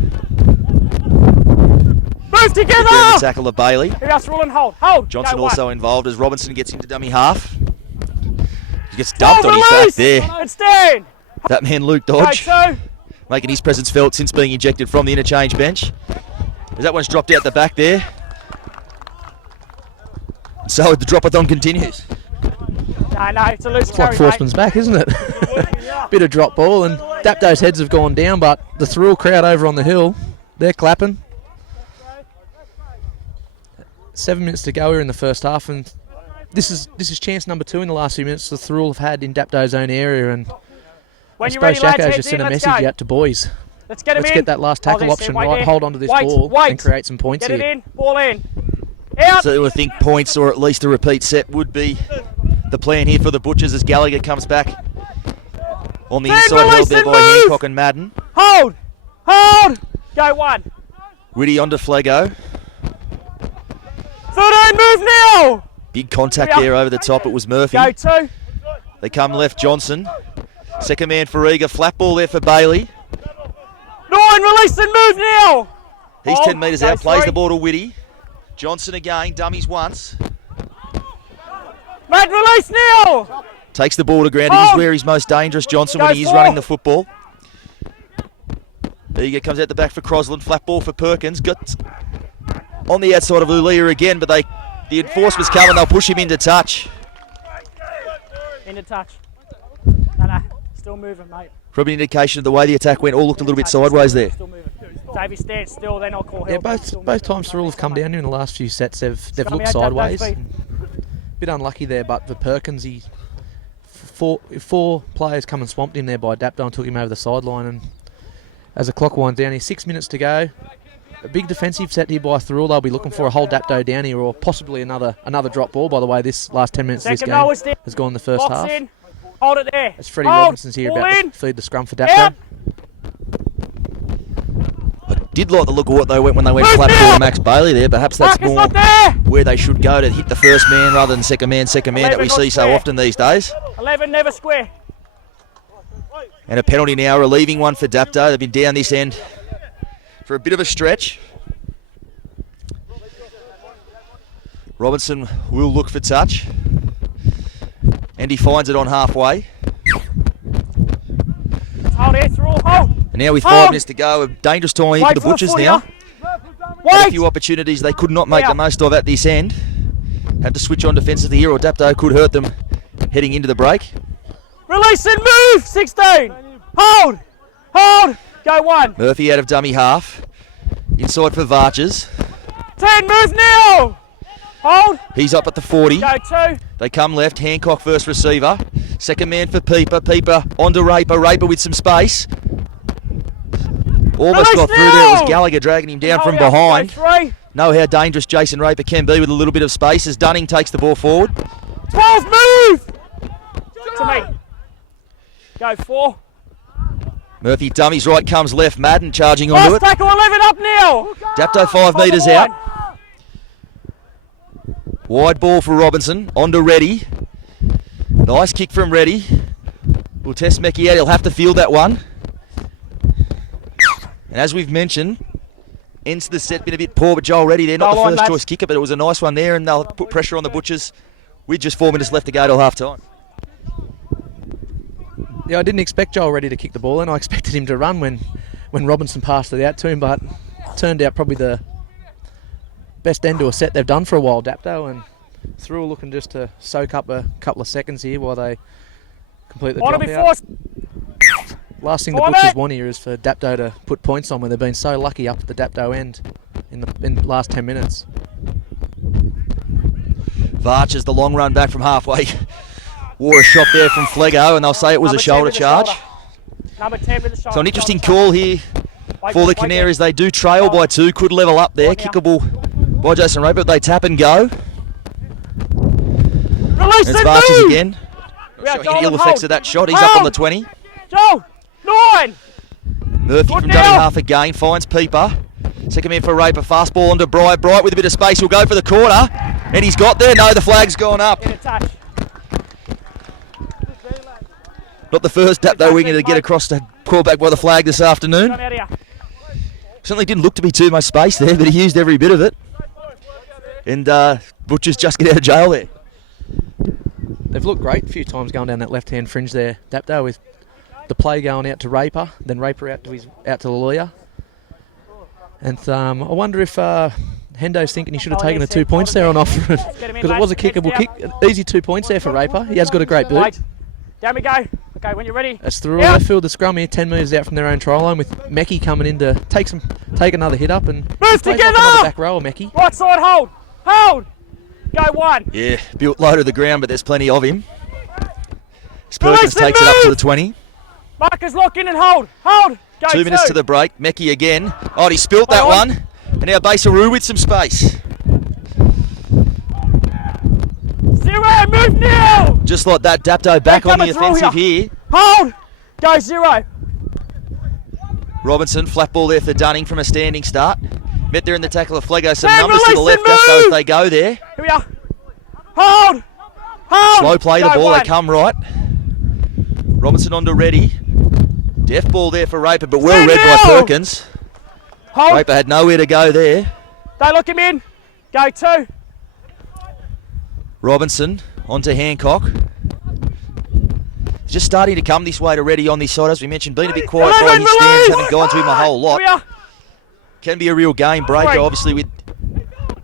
Move together. The tackle of Bailey. Here else, Thirroul and hold. Hold. Johnson Go also one. involved as Robinson gets into dummy half. He gets dumped on his back Release. there. And stand. That man Luke Go Dodge two. making his presence felt since being ejected from the interchange bench. As that one's dropped out the back there. So the drop-a-thon continues. No, it's a loose It's like carry, Forsman's back, isn't it? Bit of drop ball, and Dapto's heads have gone down, but the Thirroul crowd over on the hill, they're clapping. 7 minutes to go here in the first half, and this is chance number 2 in the last few minutes the Thirroul have had in Dapto's own area, and When I you're ready, suppose lads, Jacko's heads just sent in, a let's message go. out to boys. Let's get him Let's in. get that last tackle option right, hold onto this ball and create some points Get here. it in, ball in. Out. So I think points or at least a repeat set would be the plan here for the Butchers as Gallagher comes back on the inside, held there by Hancock and Madden. Hold. Hold. Go one. Whitty onto Flego. 13, move now. Big contact there over the top. It was Murphy. Go two. They come left, Johnson. Second man for Eager. Flat ball there for Bailey. 9, release and move now. He's Hold. 10 metres Go out. Plays three. the ball to Whitty. Johnson again. Dummies once. Mate, release now. Takes the ball to ground. It is where he's most dangerous, Johnson, Go when he is four. running the football. Eager comes out the back for Crosland. Flat ball for Perkins. Got on the outside of Ulia again, but the enforcement's coming. They'll push him into touch. Into touch. No, still moving, mate. Probably an indication of the way the attack went. All looked a little bit sideways there. Still moving. Davey stands still, then I'll call Yeah, help. both times Thirroul have come down here in the last few sets, they've coming looked out, sideways. Dapto. Bit unlucky there, but for Perkins, four players come and swamped him there by Dapto and took him over the sideline. And as the clock winds down, he's 6 minutes to go. A big defensive set here by Thirroul. They'll be looking for a whole Dapto down here, or possibly another drop ball. By the way, this last 10 minutes of this Second game lowest in. has gone the first Box half. in. Hold it there. As Freddie Hold. Robinson's here Ball about in. to feed the scrum for Out. Dapto. I did like the look of what they went when they went Move flat now. for Max Bailey there. Perhaps that's Marcus more not there. where they should go to hit the first man rather than second man that we 11 see not so square. often these days. 11, never square. And a penalty now, relieving one for Dapto. They've been down this end for a bit of a stretch. Robinson will look for touch. And he finds it on halfway. Hold it, Thirroul, hold. And now with Hold. 5 minutes to go, a dangerous time here for Wait the for the Butchers footy, now. huh? Had a Wait. few opportunities they could not make Yeah. the most of at this end. Had to switch on defensively here, or Dapto could hurt them heading into the break. Release and move. 16. Hold. Hold. Go one. Murphy out of dummy half. Inside for Varches. 10, move now. Hold. He's up at the 40. Go two. They come left. Hancock first receiver. Second man for Peeper. Peeper onto Raper. Raper with some space. Almost Release got through there. It was now. Gallagher dragging him down from Hold out. behind. Go three. Know how dangerous Jason Raper can be with a little bit of space as Dunning takes the ball forward. 12, move. To me. Go four. Murphy dummies right, comes left. Madden charging onto Last it. tackle, 11 up now. Dapto 5 metres out. Wide ball for Robinson. Onto Reddy. Nice kick from Reddy. We'll test Mecky out. He'll have to field that one. And as we've mentioned, ends the set been a bit poor, but Joel Reddy there, not Go the on, first lads. choice kicker, but it was a nice one there, and they'll put pressure on the Butchers with just 4 minutes left to go till half time. Yeah, I didn't expect Joel Reddy to kick the ball, and I expected him to run when Robinson passed it out to him, but turned out probably the best end to a set they've done for a while, Dapto, and Thirroul looking just to soak up a couple of seconds here while they complete the Want to drop be out. forced. Last thing the Forward. Butchers want here is for Dapto to put points on when they've been so lucky up at the Dapto end in the last 10 minutes. Varchers, the long run back from halfway. Wore a shot there from Flego, and they'll say it was a shoulder charge. Number 10 with the shoulder. So an interesting call here for the Canaries. They do trail by 2, could level up there. Kickable by Jason Raper, but they tap and go. Release It's and Varchers move! again. Showing Joel, any ill effects of that shot. He's hold. up on the 20. Joel, 9! Murphy Good from now. Dunning half again finds Peeper. Second man for Raper. Fast ball onto Bright. Bright with a bit of space will go for the corner. And he's got there. No, the flag's gone up. In a touch. Not the first Dapto winger to get across the callback by the flag this afternoon. Come out here. Certainly didn't look to be too much space there, but he used every bit of it. And Butchers just get out of jail there. They've looked great a few times going down that left-hand fringe there, Dapto, with the play going out to Raper, then Raper out to the lawyer. And I wonder if Hendo's thinking he should have taken the 2 points there on offer, because it was a kickable kick. Easy 2 points there for Raper. He has got a great boot. Right. Down we go. Okay, when you're ready. That's Thirroul. They filled the scrum here, 10 metres out from their own try line, with Meckie coming in to take another hit up and Move together! Another back row, Meckie. Right side, hold. Hold. Go 1. Yeah, built low to the ground, but there's plenty of him. Release Perkins and takes it up to the move! 20. Marcus, lock in and hold. Hold. Go 2 minutes to the break. Meckie again. Oh, he spilt that Hold on. one. And now Baseroo with some space. 0, move now. Just like that, Dapto back on the offensive here. Hold. Go 0. Robinson, flat ball there for Dunning from a standing start. Met there in the tackle of Flego. Some Hey, numbers to the release left, and Dapto if move! they go there. Here we are. Hold. Hold. Slow play the Go ball, 1. they come right. Robinson onto Reddy. Deaf ball there for Raper, but well Stand read by now. Perkins. Hold. Raper had nowhere to go there. Don't look him in. Go 2. Robinson onto Hancock. He's just starting to come this way to Reddy on this side, as we mentioned. Been a bit quiet by his stands, haven't gone to him a whole lot. Here we are. Can be a real game breaker, Right. obviously, with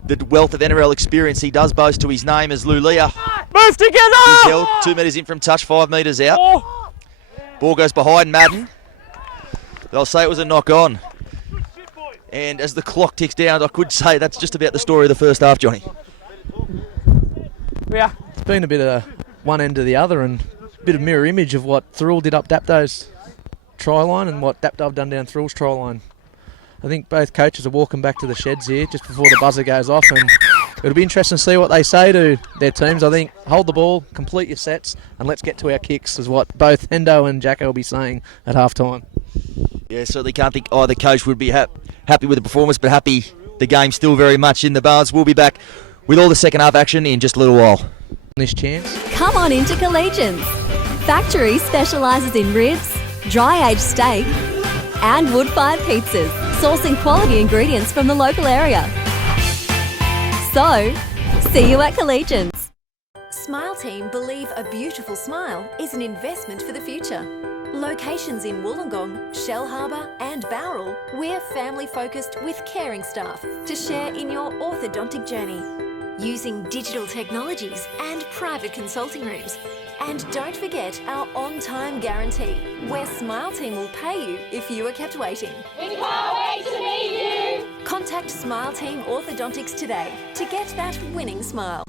the wealth of NRL experience he does boast to his name as Lulia. Move together. He's held 2 metres in from touch, 5 metres out. 4. Ball goes behind Madden. They'll say it was a knock on. And as the clock ticks down, I could say that's just about the story of the first half, Johnny. Here we are. It's been a bit of one end to the other, and a bit of mirror image of what Thirroul did up Dapto's try line and what Dapto have done down Thirroul's try line. I think both coaches are walking back to the sheds here just before the buzzer goes off, and it'll be interesting to see what they say to their teams. I think hold the ball, complete your sets, and let's get to our kicks is what both Hendo and Jacko will be saying at half time. Yeah, certainly can't think either coach would be happy with the performance, but happy the game's still very much in the balance. We'll be back with all the second half action in just a little while. This chance. Come on into Collegians. Factory specialises in ribs, dry-aged steak and wood-fired pizzas, sourcing quality ingredients from the local area. So, see you at Collegians. Smile Team believe a beautiful smile is an investment for the future. Locations in Wollongong, Shell Harbour and Bowral, we're family-focused with caring staff to share in your orthodontic journey. Using digital technologies and private consulting rooms. And don't forget our on-time guarantee, where Smile Team will pay you if you are kept waiting. We can't wait to meet you! Contact Smile Team Orthodontics today to get that winning smile.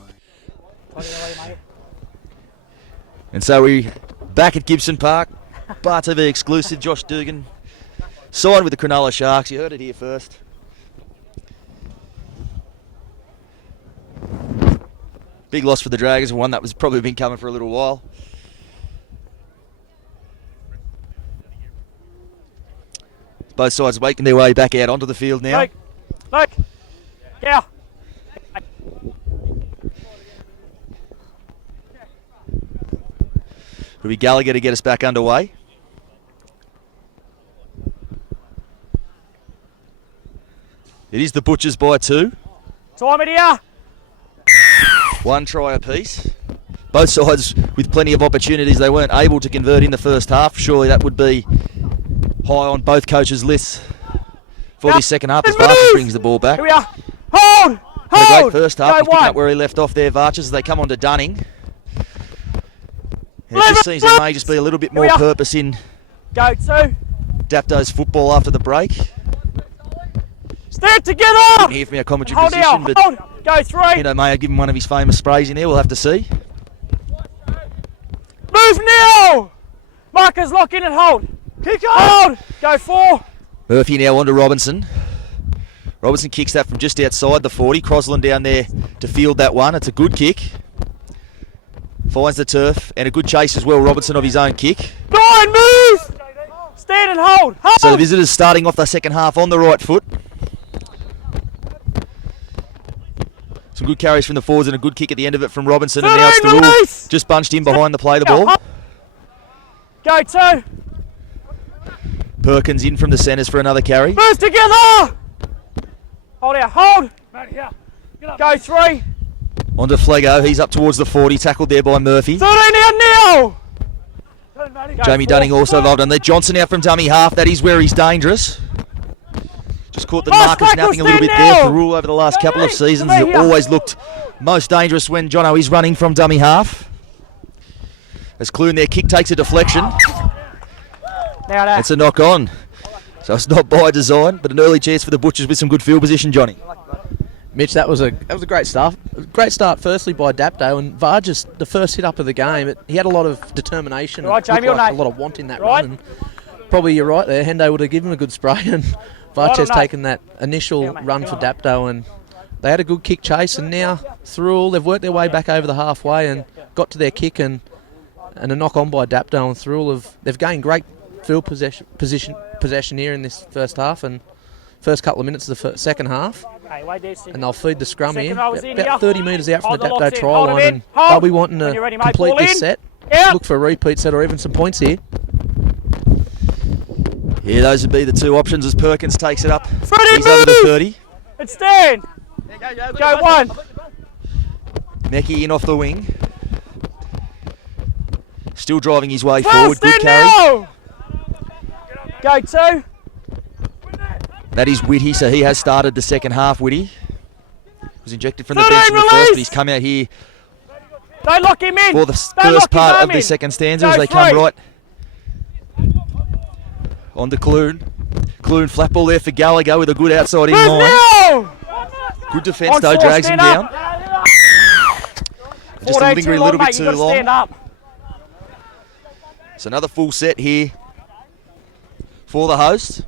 And so we back at Gibson Park. Bar TV exclusive, Josh Dugan signed with the Cronulla Sharks. You heard it here first. Big loss for the Dragons, one that was probably been coming for a little while. Both sides making their way back out onto the field now. Look. Yeah. It'll be Gallagher to get us back underway. It is the Butchers by 2. Time it here. 1 try apiece. Both sides with plenty of opportunities. They weren't able to convert in the first half. Surely that would be high on both coaches' lists for this second half as Varchers brings the ball back. Here we are. Hold. Had a great first half. Go He's picking 1. up where he left off there, Varchers, as they come on to Dunning. And it just seems there may just be a little bit more Here we are. purpose in Go 2. Dapto's football after the break. Stand together. You can hear from our commentary Hold position, out. but Hold. Go 3. Hendo may have given one of his famous sprays in there. We'll have to see. Move now. Markers lock in and hold. Kick off. Hold. Go 4. Murphy now on to Robinson. Robinson kicks that from just outside the 40. Crosland down there to field that one. It's a good kick. Finds the turf and a good chase as well. Robinson of his own kick. 9, move. Stand and hold. Hold. So the visitors starting off the second half on the right foot. Some good carries from the forwards and a good kick at the end of it from Robinson. And now it's Thirroul just bunched in behind the play the ball. Go 2. Perkins in from the centres for another carry. Move together. Hold out. Hold. Go 3. On to Flego. He's up towards the 40. Tackled there by Murphy. 13 out now. Jamie Dunning also involved in there. Johnson out from dummy half. That is where he's dangerous. Just caught the markers napping a little bit there. Thirroul over the last couple of seasons has always looked most dangerous when Jono is running from dummy half. As Clune their kick takes a deflection. It's a knock on. So it's not by design, but an early chance for the Butchers with some good field position, Johnny. Mitch, that was a great start. Great start, firstly by Dapto, and Vargas, the first hit up of the game. He had a lot of determination, Right, and Jamie, a lot of want in that run. And probably you're right there. Hendo would have given him a good spray, and Vargas taken that initial run for Dapto, and they had a good kick chase. And now Thirroul, they've worked their way back over the halfway and got to their kick, and a knock on by Dapto and Thirroul. They've gained great field possession here in this first half and first couple of minutes of the second half. And they'll feed the scrum here, about 30 metres out from the Dapto try line, and they'll be wanting to complete this set, look for a repeat set or even some points here. Yeah, those would be the two options as Perkins takes it up. He's over the 30. It's stand. Go 1. Necky in off the wing. Still driving his way forward. Good carry. Now. Go 2. That is Whitty, so he has started the second half. Whitty was injected from the bench in the first, but he's come out here Don't lock him in. for the first part of the second stanza as they come right on to Clune. Clune flat ball there for Gallagher with a good outside in line. Good defence though, drags him down. Just lingering a little bit too long. So another full set here for the host.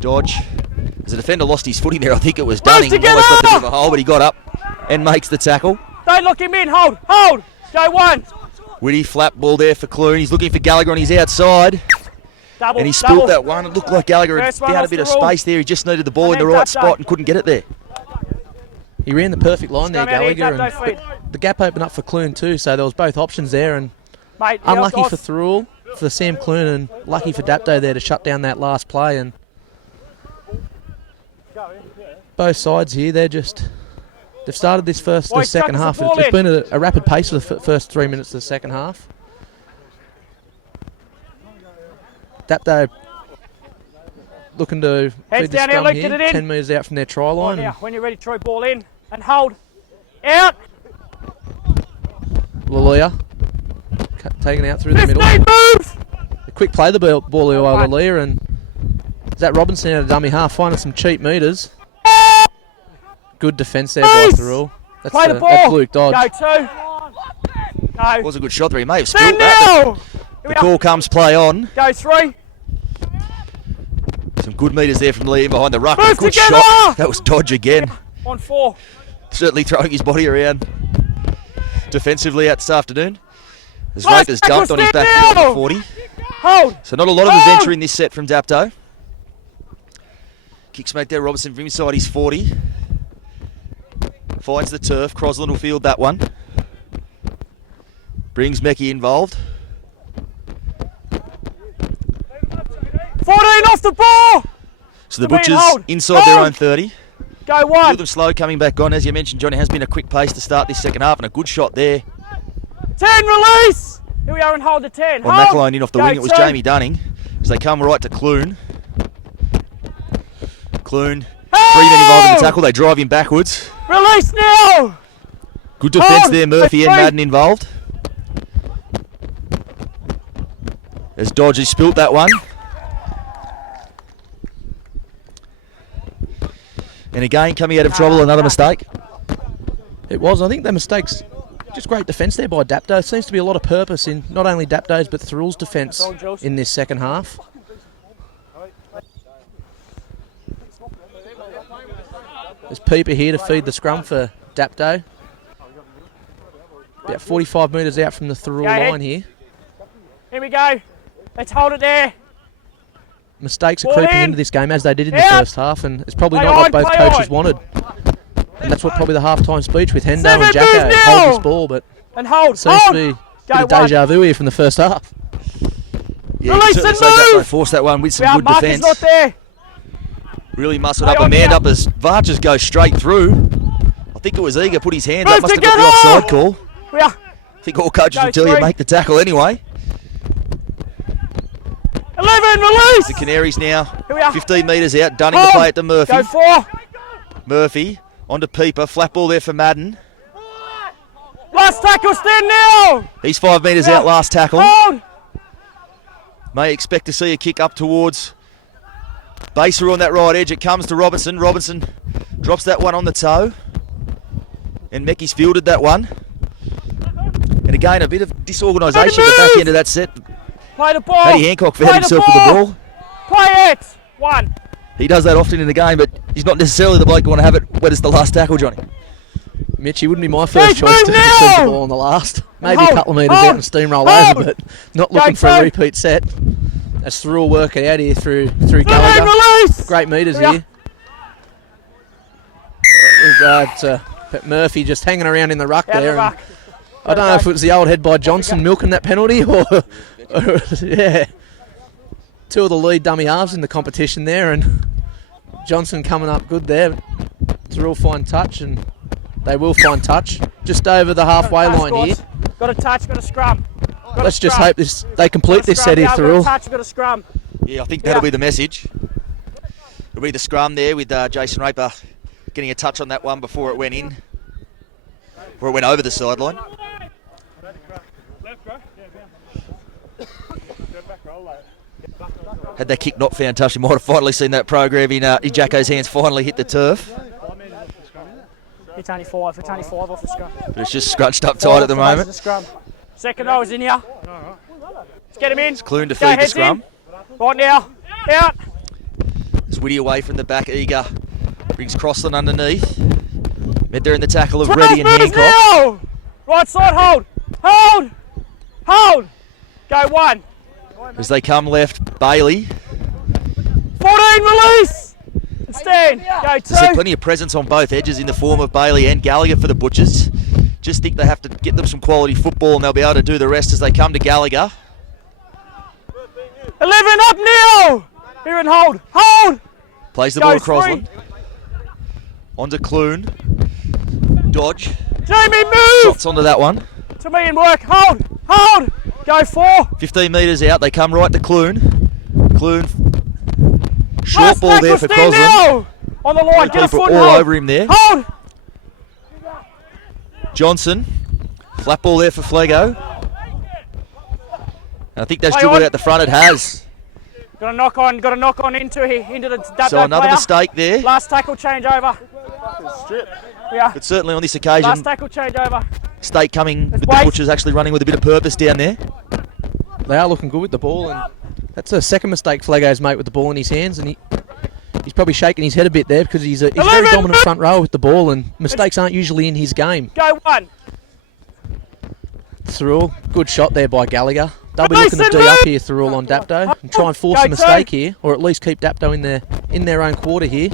Dodge. As the defender lost his footing there, I think it was Dunning. Almost left a bit of a hole, but he got up and makes the tackle. Don't lock him in. Hold. Hold. Go 1. Whitty, flat ball there for Clune. He's looking for Gallagher on his outside. Double, and he spilt that one. It looked like Gallagher had found a bit of space there. He just needed the ball in the right spot and couldn't get it there. He ran the perfect line there, Gallagher, and the gap opened up for Clune too, so there was both options there. And unlucky for Thirroul, for Sam Clune, and lucky for Dapto there to shut down that last play. And both sides here, they've started this second half. It's been a rapid pace for the first 3 minutes of the second half. Dapto looking to feed the scrum here, 10 metres out from their try line. Now, when you're ready, Troy, ball in and hold. Out. Lalia taken out through the middle. Move. A quick play the ball by Lalia, and is that Robinson out of dummy half, finding some cheap metres. Good defence there by Thirroul. That's play the ball. Luke Dodge. Go 2. No. It was a good shot there. He may have spilled that. The call comes play on. Go 3. Some good metres there from Lee behind the ruck. Move Good together. shot. That was Dodge again. On 4. Certainly throwing his body around defensively out this afternoon. As Raper's dumped on his back on the 40. Hold. So not a lot of adventure in this set from Dapto. Kick smack there, Robertson from inside his 40. Finds the turf. Crosland will field that one. Brings Mecky involved. 14 off the ball. So the Butchers inside their own 30. Go 1. Feel them slow coming back on. As you mentioned, Johnny, has been a quick pace to start this second half and a good shot there. 10 release. Here we are and hold the 10. On Macklone in off the wing, it was Jamie Dunning. As they come right to Clune. Clune, 3 men involved in the tackle. They drive him backwards. Release now. Good defence there, Murphy and Madden involved. As Dodge has spilt that one. And again, coming out of trouble, another mistake. It was. I think the mistakes, just great defence there by Dapto. Seems to be a lot of purpose in not only Dapto's but Thirroul's defence in this second half. There's Peeper here to feed the scrum for Dapto. About 45 metres out from the Thirroul line here. Here we go. Let's hold it there. Mistakes are creeping into this game as they did in the first half, and it's probably not what both coaches wanted. And that's what probably the half-time speech with Hendo and Jacko, hold this ball, but hold, seems to be a bit of deja vu here from the first half. Yeah, release and move! Force that one with some good defence. Not there. Really muscled up and manned up as Varches goes straight through. I think it was Eager put his hand up, must have got the offside call. I think all coaches will tell you make the tackle anyway. 11, release! The Canaries now 15 metres out, Dunning to play it to Murphy. Go 4. Murphy onto Peeper, flat ball there for Madden. Last tackle, stand now! He's 5 metres out, last tackle. Hold. May expect to see a kick up towards Baser on that right edge. It comes to Robinson. Robinson drops that one on the toe. And Mecky's fielded that one. And again, a bit of disorganisation at the back end of that set. Play the ball. Matty Hancock found himself with the ball. Play it. 1. He does that often in the game, but he's not necessarily the bloke who want to have it when it's the last tackle, Johnny. Mitch, he wouldn't be my first choice to receive the ball on the last. Maybe a couple of metres out and steamroll over, but not looking for a repeat set. As Thirroul work it out here through Gallagher. Great metres here. Murphy just hanging around in the ruck there. And I don't know if it was the old head by Johnson milking that penalty or yeah. 2 of the lead dummy halves in the competition there, and Johnson coming up good there. Thirroul find touch, and they will find touch just over the halfway line here. Got a touch, got a scrum. Let's just hope they complete this set here, Thirroul. Got a touch, got a scrum. Yeah, I think that'll be the message. It'll be the scrum there with Jason Raper getting a touch on that one before it went in, before it went over the sideline. Had that kick not found touch, you might have finally seen that program in Jacko's hands finally hit the turf. It's only 5. It's only 5 off the scrum. But it's just scrunched up tight at the moment. Second row is in here. Let's get him in. It's Clune to feed the scrum. Right now. Out. It's Whitty away from the back. Eager brings Crossland underneath. Met there in the tackle of Reddy and Hancock. Now. Right side, hold. Hold. Hold. Go 1. As they come left, Bailey. 14, release. And stand. Go 2. There's plenty of presence on both edges in the form of Bailey and Gallagher for the Butchers. Just think they have to get them some quality football and they'll be able to do the rest as they come to Gallagher. 11 up now. Here and hold. Hold. Plays the ball to Crossland. On to Clune. Dodge. Jamie, move. Shots onto that one. To me and work. Hold. Hold. Go 4. 15 metres out. They come right to Clune. Clune. Short ball there for Crossland. On the line. Get a foot all over him there. Hold. Johnson. Flat ball there for Flego. And I think that's dribbled out the front. It has. Got a knock on into the Dapto So another player. Mistake there. Last tackle change over. Yeah. But certainly on this occasion, Last tackle change over. State coming with the Butchers actually running with a bit of purpose down there. They are looking good with the ball, and that's a second mistake Flago's made with the ball in his hands, and he's probably shaking his head a bit there because he's very dominant front row with the ball, and mistakes aren't usually in his game. Go 1. Thirroul, good shot there by Gallagher. They'll be looking to D up here, Thirroul on Dapto, and try and force a mistake here, or at least keep Dapto in their own quarter here.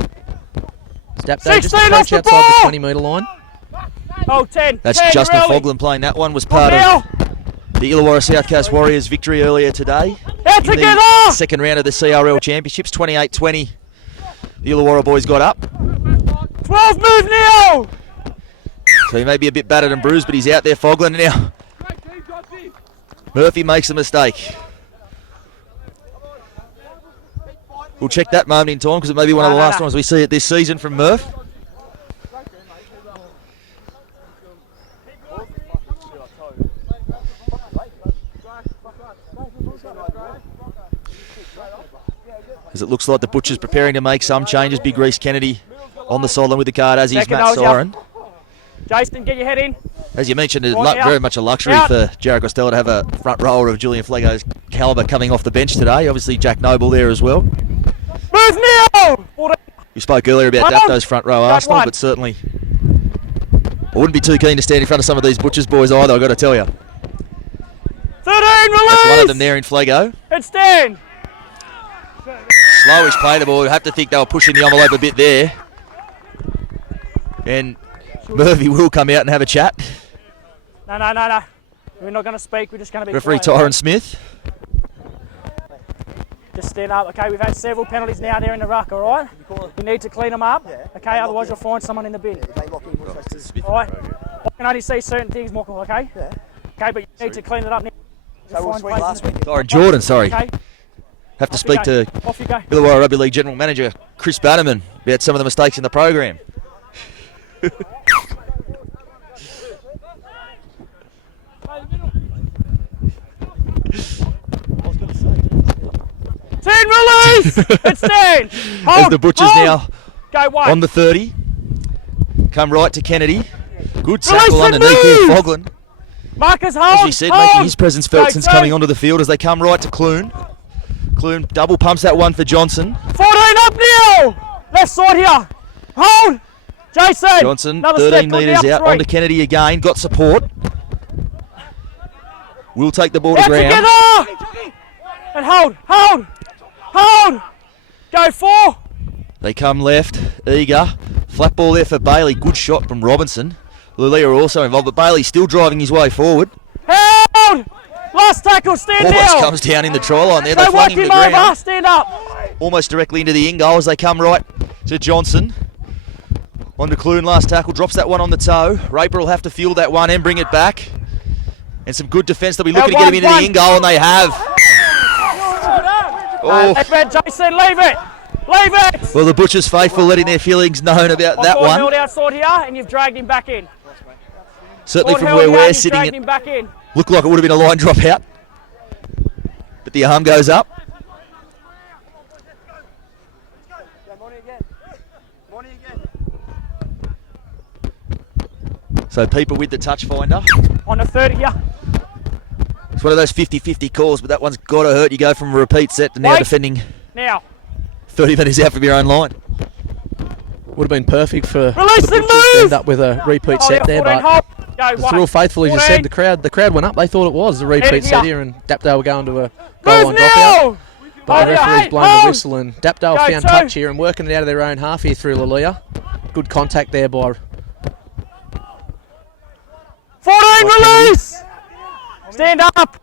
Dapto just approach outside the 20 metre line. Oh, 10. That's 10, Justin really. Fogland playing that one. Was part of the Illawarra South Coast Warriors' victory earlier today Out in together. the second round of the CRL Championships. 28-20. The Illawarra boys got up. 12, move now. So he may be a bit battered and bruised, but he's out there, Fogland now. Murphy makes a mistake. We'll check that moment in time because it may be one of the last times we see it this season from Murph. As it looks like the Butchers preparing to make some changes. Big Reece Kennedy on the sideline with the card, as is Second Matt nose, yeah. Siren. Jason, get your head in. As you mentioned, it's Right, out. very much a luxury Out. for Jared Costello to have a front rower of Julian Flego's calibre coming off the bench today. Obviously, Jack Noble there as well. Move now! 14. You spoke earlier about Come on. Dapto's front row Got Arsenal, one. but certainly I wouldn't be too keen to stand in front of some of these Butchers boys either, I've got to tell you. 13, release! That's one of them there in Flego. And stand. Slowish play the ball. You have to think they were pushing the envelope a bit there. And Murphy will come out and have a chat. No. We're not going to speak. We're just going to be Referee quiet. Tyron Smith. Just stand up, okay? We've had several penalties now there in the ruck, all right? You need to clean them up, okay? Otherwise you'll find someone in the bin. All right? I can only see certain things, Michael, okay? Okay, but you need to clean it up now. Tyron Jordan, sorry. Okay? Have to Off you speak go. to Off you go. Illawarra Rugby League General Manager Chris Bannerman about some of the mistakes in the program. 10, release! And stand. As Hold, the Butchers hold. now Go one. on the 30. Come right to Kennedy. Good Release tackle and underneath here, move. Fogland. Marcus, hold. As we said, hold. making his presence felt Go since two. coming onto the field as they come right to Clune. Clune double pumps that one for Johnson. 14 up now. Left side here. Hold. Jason. Johnson, Another 13 step, metres three. out, onto Kennedy again. Got support. Will take the ball to Out ground. together. And hold. Go 4. They come left, eager. Flat ball there for Bailey. Good shot from Robinson. Lulia also involved, but Bailey still driving his way forward. Held. Last tackle, stand Almost down. comes down in the try line there. They Go flung work him to him over, ground. stand up. Almost directly into the in goal as they come right to Johnson. On to Clune, last tackle, drops that one on the toe. Raper will have to field that one and bring it back. And some good defence. They'll be looking to get him into the in goal, and they have. Oh, Jason, leave it. Leave it. well, the Butchers faithful letting their feelings known about that Ford held one. outside here, and you've dragged him back in. Certainly Ford from held where here, we're and you've sitting, dragged it him back in. looked like it would have been a line drop out. But the arm goes up. So people with the touch finder. On the 30 here. It's one of those 50-50 calls, but that one's got to hurt. You go from a repeat set to now Wait. defending Now. 30 minutes out from your own line. Would have been perfect for Release the and Butchers to move. end up with a repeat Oh, set yeah, there, 14, but hold. Go the one. Thirroul faithful, as you 14. said, the crowd went up. They thought it was a repeat Headed set here. here, and Dapto were going to a goal line Move dropout. now. But the Hold referee's here. blown the Hold. whistle, and Dapto Go found two. touch here and working it out of their own half here through Lalia. Good contact there by 14, release. Stand up.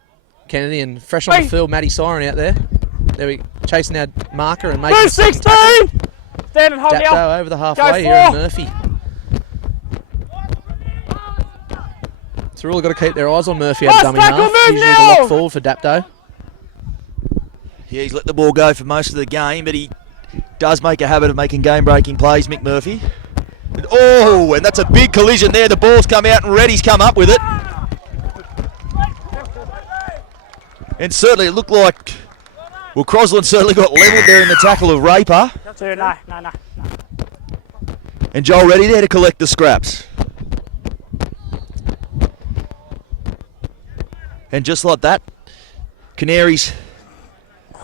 Kennedy, and fresh on the Hey. field, Matty Siren out there. There we chasing our marker and making Move a second 16. tackle. Stand and hold now. Dapto over the halfway here, four. and Murphy. Thirroul got to keep their eyes on Murphy at Last dummy tackle, half. move Usually now. the lock forward for Dapto. Yeah, he's let the ball go for most of the game, but he does make a habit of making game-breaking plays, Mick Murphy. Oh, and that's a big collision there. The ball's come out and Reddy's come up with it. And certainly it looked like, well, Crosland certainly got levelled there in the tackle of Raper. Two, no. And Joel Reddy there to collect the scraps. And just like that, Canaries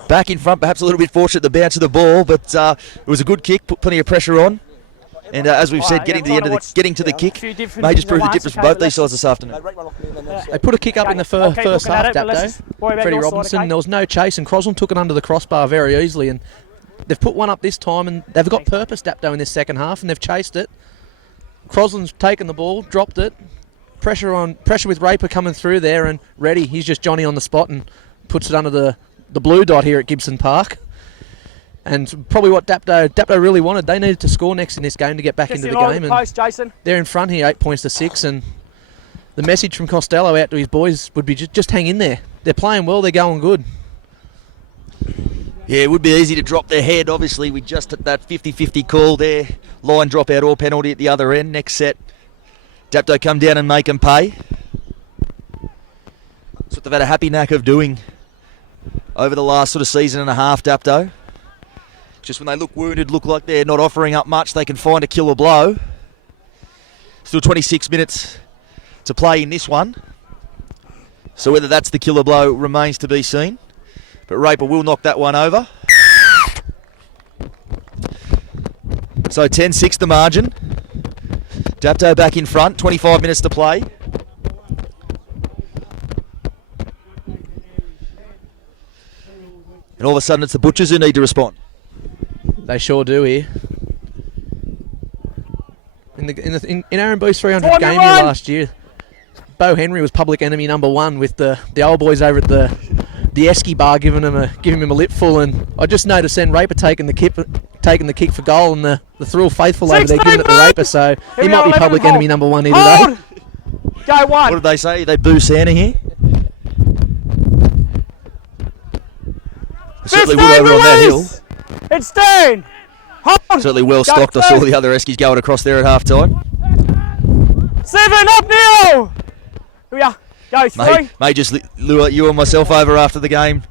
back in front, perhaps a little bit fortunate at the bounce of the ball, but it was a good kick, put plenty of pressure on. And as we've said, getting to the end of the kick few different may just things prove the at difference for once, both okay, these sides this afternoon. They put a kick up in the I'll keep first looking at half, it, but let's Dapto. just worry about Freddie your side, Robinson, okay? there was no chase, and Crosland took it under the crossbar very easily. And they've put one up this time, and they've got purpose, Dapto, in this second half, and they've chased it. Crosland's taken the ball, dropped it. Pressure with Raper coming through there, and Reddy, he's just Johnny on the spot and puts it under the blue dot here at Gibson Park. And probably what Dapto really wanted. They needed to score next in this game to get back Just into in the line game. with And the post, Jason. they're in front here, 8 points to 6. And the message from Costello out to his boys would be just hang in there. They're playing well, they're going good. Yeah, it would be easy to drop their head. Obviously, we just at that 50-50 call there. Line drop out or penalty at the other end. Next set, Dapto come down and make them pay. That's what they've had a happy knack of doing over the last sort of season and a half, Dapto. Just when they look wounded, look like they're not offering up much, they can find a killer blow. Still 26 minutes to play in this one. So whether that's the killer blow remains to be seen. But Raper will knock that one over. So 10-6 the margin. Dapto back in front, 25 minutes to play. And all of a sudden it's the Butchers who need to respond. They sure do here. In Aaron Booth's 300 game here last year, Bo Henry was public enemy number one with the old boys over at the Esky bar giving him a lip full, and I just noticed then Raper taking the kick for goal, and the Thrill faithful over there giving it to Raper, so he might be public enemy number one here today. Go one. What did they say? They boo Santa here? Certainly would over on that hill. It's staying. Hold. Certainly well stocked. I saw the other Eskies going across there at half time. 7 up now. Here we are. Go 3. May just lure you and myself over after the game.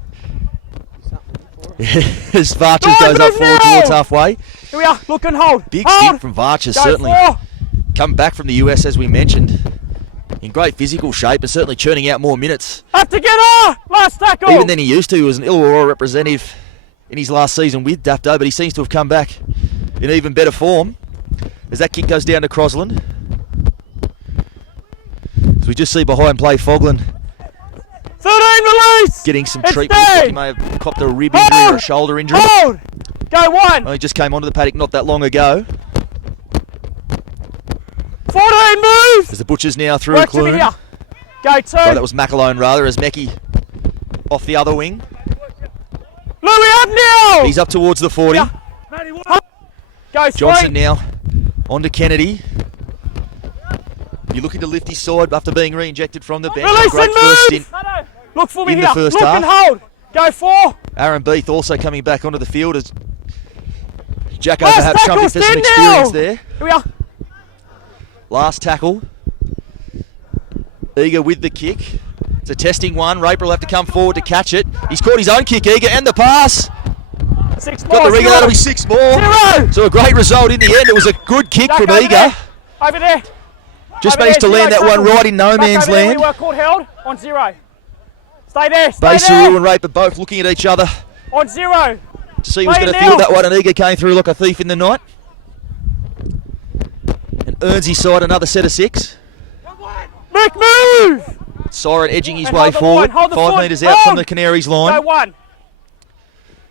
As Varchas goes up forward towards halfway. Here we are. Look and hold. Big stint from Varchas, certainly. 4. Come back from the US, as we mentioned. In great physical shape and certainly churning out more minutes. Up together. Last tackle. Even than he used to. He was an Illawarra representative in his last season with Dapto, but he seems to have come back in even better form. As that kick goes down to Crosland. As we just see behind play Fogland 13 release. getting some treatment. Looks like he may have copped a rib injury or a shoulder injury. Hold. Go 1. He just came onto the paddock not that long ago. 14 moves. As the Butchers now through Work to me Clune. here. Go 2. Oh, that was McAlone rather, as Mecky off the other wing. Louis up now. He's up towards the 40. Yeah. Go 3. Johnson now onto Kennedy. You're looking to lift his side after being re-injected from the bench. Release Great and first move. stint Look for me in here. the first Look half. and hold. Go 4. Aaron Beath also coming back onto the field as Jacko Last perhaps tackle, jumping for some stand experience now. there. Here we are. Last tackle. Eager with the kick. It's a testing one. Raper will have to come forward to catch it. He's caught his own kick, Eager, and the pass. 6 more. Got the ring, 0. that'll be 6 more. 0. So a great result in the end. It was a good kick Back from over Eager. there. Over there. Just Over managed to there, land that 0 one tackle. right in no Back man's over there, land. we were caught held on 0. Stay there. Stay Basaru there. and Raper both looking at each other On 0. to see who's Play going to now. field that one, and Eager came through like a thief in the night. And earns his side another set of 6. Make move. Siren edging his And way hold the forward. line, hold the 5 foot. metres out from Hold. the Canaries Go line. 1.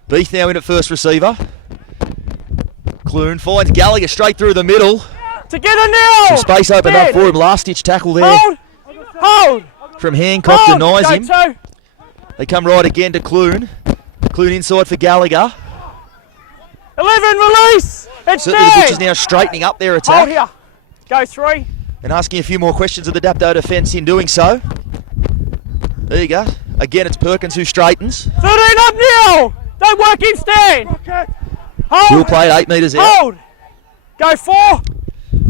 Beath now in at first receiver. Clune finds Gallagher straight through the middle. Together now. Some space opened up for him. Last ditch tackle there Hold. Hold. from Hancock. Hold. Denies Go him. 2. They come right again to Clune. Clune inside for Gallagher. 11 release. It's Certainly the there. Butchers now straightening up their Hold attack here. Go 3. and asking a few more questions of the Dapto defence in doing so. There you go. Again, it's Perkins who straightens. 13 up now. Don't work him, stand. Hold. He'll play at 8 metres out. Hold. Go 4.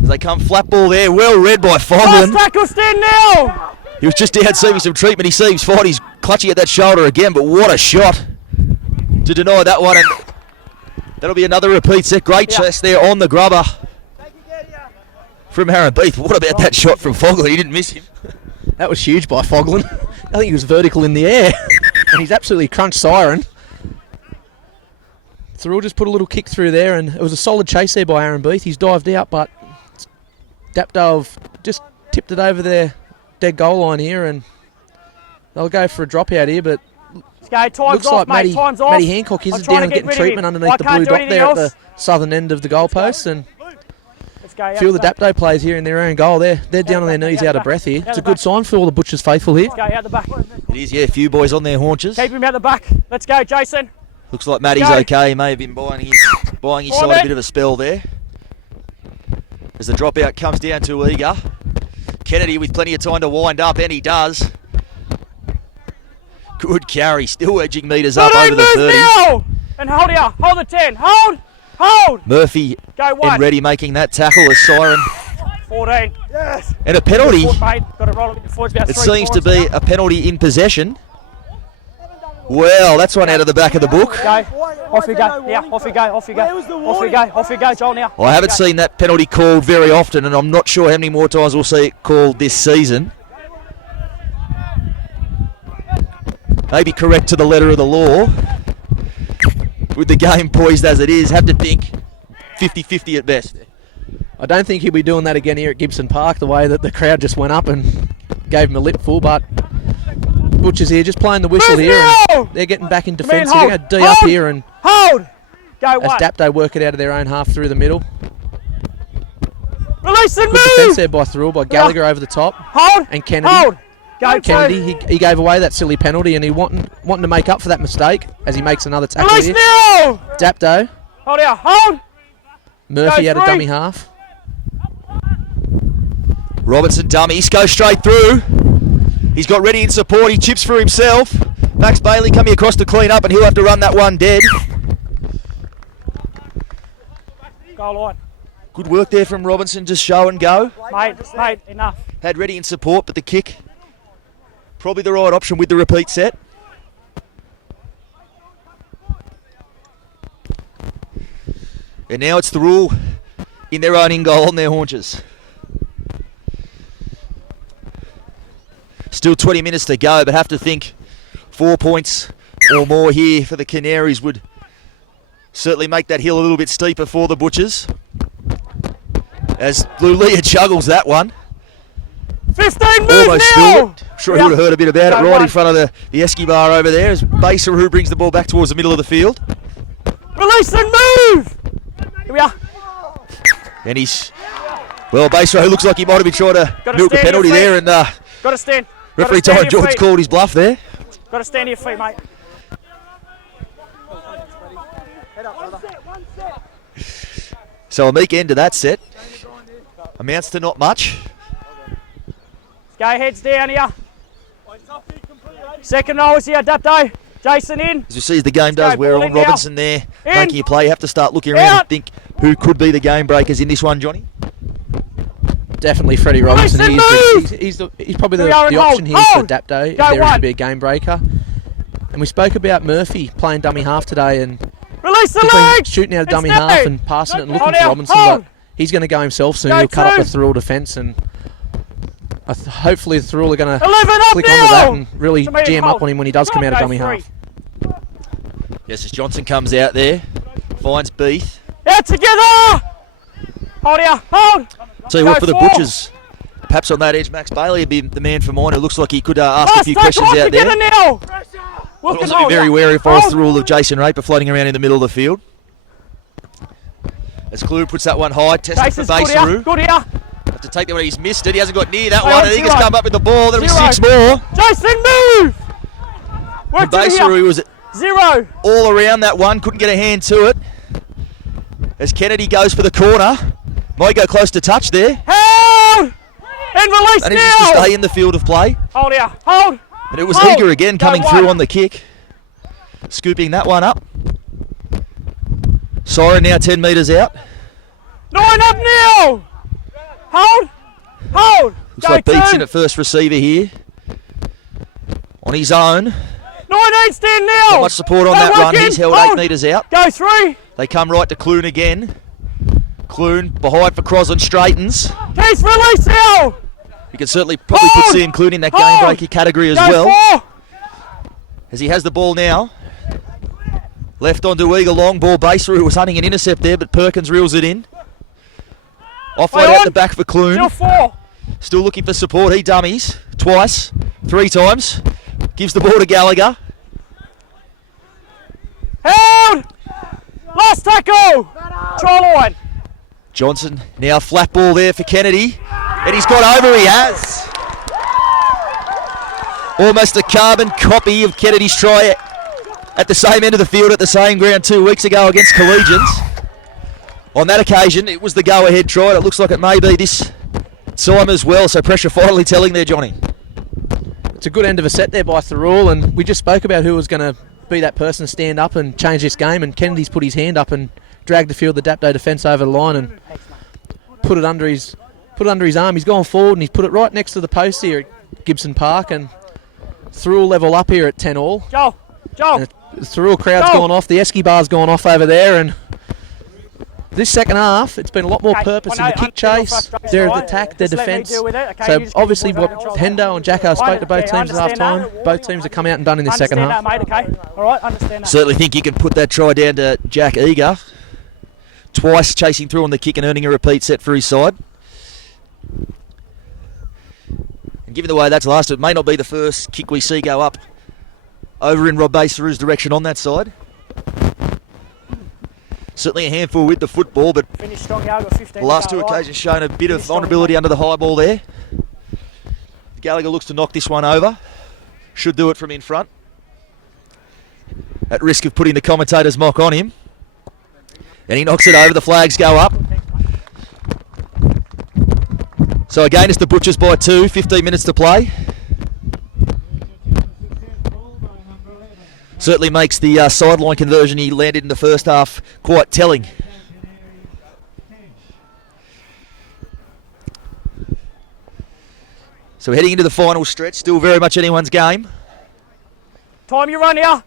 As they come flat ball there. Well read by Last Fogland. tackle, stand now. He was just out seeing some treatment. He seems fine. He's clutching at that shoulder again, but what a shot to deny that one. And that'll be another repeat set. Great chest there on the grubber from Aaron Beath. What about that shot from Fogland? He didn't miss him. That was huge by Fogland. I think he was vertical in the air. And he's absolutely crunched Siren. Thirroul just put a little kick through there, and it was a solid chase there by Aaron Beath. He's dived out, but Dapto have just tipped it over their dead goal line here, and they'll go for a dropout here, but Okay, time's looks off, like mate. Time's off. Matty Hancock is I'm down trying and to get getting rid of treatment him. underneath I the can't blue do dot anything there at else. the southern end of the goalpost, and Let's go. a few of the Dapto players here in their own goal. They're down on their knees out of breath here. It's a good sign for all the Butchers faithful here. Let's go out the back. It is, yeah, a few boys on their haunches. Keep him out the back. Let's go, Jason. Looks like Matty's Go. okay. He may have been buying his side a bit of a spell there. As the dropout comes down to Eager. Kennedy with plenty of time to wind up, and he does. Good carry, still edging metres up over the 30. Now. And hold here. Hold the 10. Hold. Hold. Murphy Go 1. and Reddy making that tackle as Siren. 14. Yes. And a penalty. Foot, mate. Got to roll it with your foot. About It 3 seems to points be now. a penalty in possession. Well, that's one out of the back of the book. Go. Off you go. Now, off you go. Off you go. Off you go. Off you go, Joel, now. Well, I haven't seen that penalty called very often, and I'm not sure how many more times we'll see it called this season. Maybe correct to the letter of the law. With the game poised as it is, have to think 50-50 at best. I don't think he'll be doing that again here at Gibson Park, the way that the crowd just went up and gave him a lipful, but Butchers here just playing the whistle here, and they're getting back in defence. They're going to D up here and hold. Go as Dapto work it out of their own half through the middle. Release and Good move. defence there by Thirroul, by Gallagher over the top. Hold. And Kennedy. Hold. Go Kennedy, he gave away that silly penalty, and he wanting to make up for that mistake as he makes another tackle Release here. now. Dapto. Hold out. Hold. Murphy Go out of through. dummy half. Robertson dummies, go straight through. He's got ready in support, he chips for himself. Max Bailey coming across to clean up, and he'll have to run that one dead. Goal line. Good work there from Robinson, just show and go. Mate, enough. Had ready in support, but the kick, probably the right option with the repeat set. And now it's Thirroul in their own in-goal on their haunches. Still 20 minutes to go, but have to think 4 points or more here for the Canaries would certainly make that hill a little bit steeper for the Butchers. As Lulia juggles that one. 15 moves Almost now. spilled it. I'm sure he would have heard a bit about it right in front of the esky bar over there as Baser brings the ball back towards the middle of the field. Release and move. Here we are. And well, Baser looks like he might have been trying to milk a penalty there, and Got to stand. referee Gotta stand Ty to your George feet. called his bluff there. Got to stand to your feet, mate. So a meek end to that set. Amounts to not much. Go heads down here. Second row is here, Dapto. Jason in. As you see as the game does go, wear ball on, in now. Robinson there In. making a play. You have to start looking around Out. and think who could be the game breakers in this one, Johnny. Definitely Freddie Robinson. Release and He's probably the We are in option hold. here for Hold. Dapto if Go there is one. to be a game breaker. And we spoke about Murphy playing dummy half today, and Release the he's been legs. shooting out of dummy It's half no. and passing it and Hold looking for out. Robinson, Hold. but he's going to go himself soon. Go He'll cut up two. the Thirroul defence, and hopefully the Thirroul are going to 11 up click now. onto that and really Somebody jam hold. up on him when he does come out of Go dummy three. half. Yes, as Johnson comes out there, finds Beath. Out together. Hold here. Hold. Tell you Go what, for the four. Butchers, perhaps on that edge, Max Bailey would be the man for mine. It looks like he could ask a Last few tackle questions out together there. now. I'd Look and also be hold very ya. wary if I was Hold. the rule of Jason Raper floating around in the middle of the field. As Clue puts that one high, testing Jason's for good here. Baseru. Good here. Have to take that one, he's missed it. He hasn't got near that Hey, one. on I think he's zero. come up with the ball. That'll be Zero. 6 more. Jason, move. Work to Baseru here. was 0. all around that one, couldn't get a hand to it. As Kennedy goes for the corner. Might go close to touch there. Held. And release And he's just to now. stay in the field of play. Hold here. Hold. And it was Hold. Eager again Go coming one. through on the kick. Scooping that one up. Siren now 10 metres out. 9 up now. Hold. Hold. Looks Go like Beats 2. in at first receiver here. On his own. 19 stand now. Not much support on Go that work run. in. He's held Hold. 8 metres out. Go 3. They come right to Clune again. Clune behind for Crosland, straightens. Keith, release now. You can certainly probably Hold. put Ian Clune in that game Hold. breaker category as Go well. 4. As he has the ball now. Left onto Eagle, long ball. Baser who was hunting an intercept there, but Perkins reels it in. Offload Play out on. the back for Clune. Still 4. Still looking for support. He dummies twice, 3 times. Gives the ball to Gallagher. Held. Last tackle. Try line. Johnson now flat ball there for Kennedy. And he's got over, he has. Almost a carbon copy of Kennedy's try at the same end of the field at the same ground 2 weeks ago against Collegians. On that occasion, it was the go-ahead try. And it looks like it may be this time as well. So pressure finally telling there, Johnny. It's a good end of a set there by Thirroul, and we just spoke about who was going to be that person to stand up and change this game, and Kennedy's put his hand up and dragged the field, the Dapto defence over the line and put it under his arm. He's gone forward and he's put it right next to the post here at Gibson Park, and Thirroul level up here at 10 all. Joel. Joel. And the Thirroul crowd's Go. gone off. The Esky bar's gone off over there. And this second half, it's been a lot more Okay, purpose in I the know, kick chase, frustration, their right? attack, their Just let me defence. deal with it, okay? So You just keep obviously your boys what under control. Hendo and Jacko spoke to both Yeah, teams at half understand time. that. Both teams have come out and done in this second half. Understand that, mate, okay? All right, understand that. Certainly think you can put that try down to Jack Eager. Twice chasing through on the kick and earning a repeat set for his side. And given the way that's lasted, it may not be the first kick we see go up over in Rob Baseru's direction on that side. Certainly a handful with the football, but Finish strong, Yoga, 15. the last two right? occasions shown a bit of Finish strong, vulnerability under the high ball there. Gallagher looks to knock this one over. Should do it from in front. At risk of putting the commentator's mock on him. And he knocks it over. The flags go up. So again, it's the Butchers by 2. 15 minutes to play. Certainly makes the sideline conversion he landed in the first half quite telling. So heading into the final stretch, still very much anyone's game. Time you run here.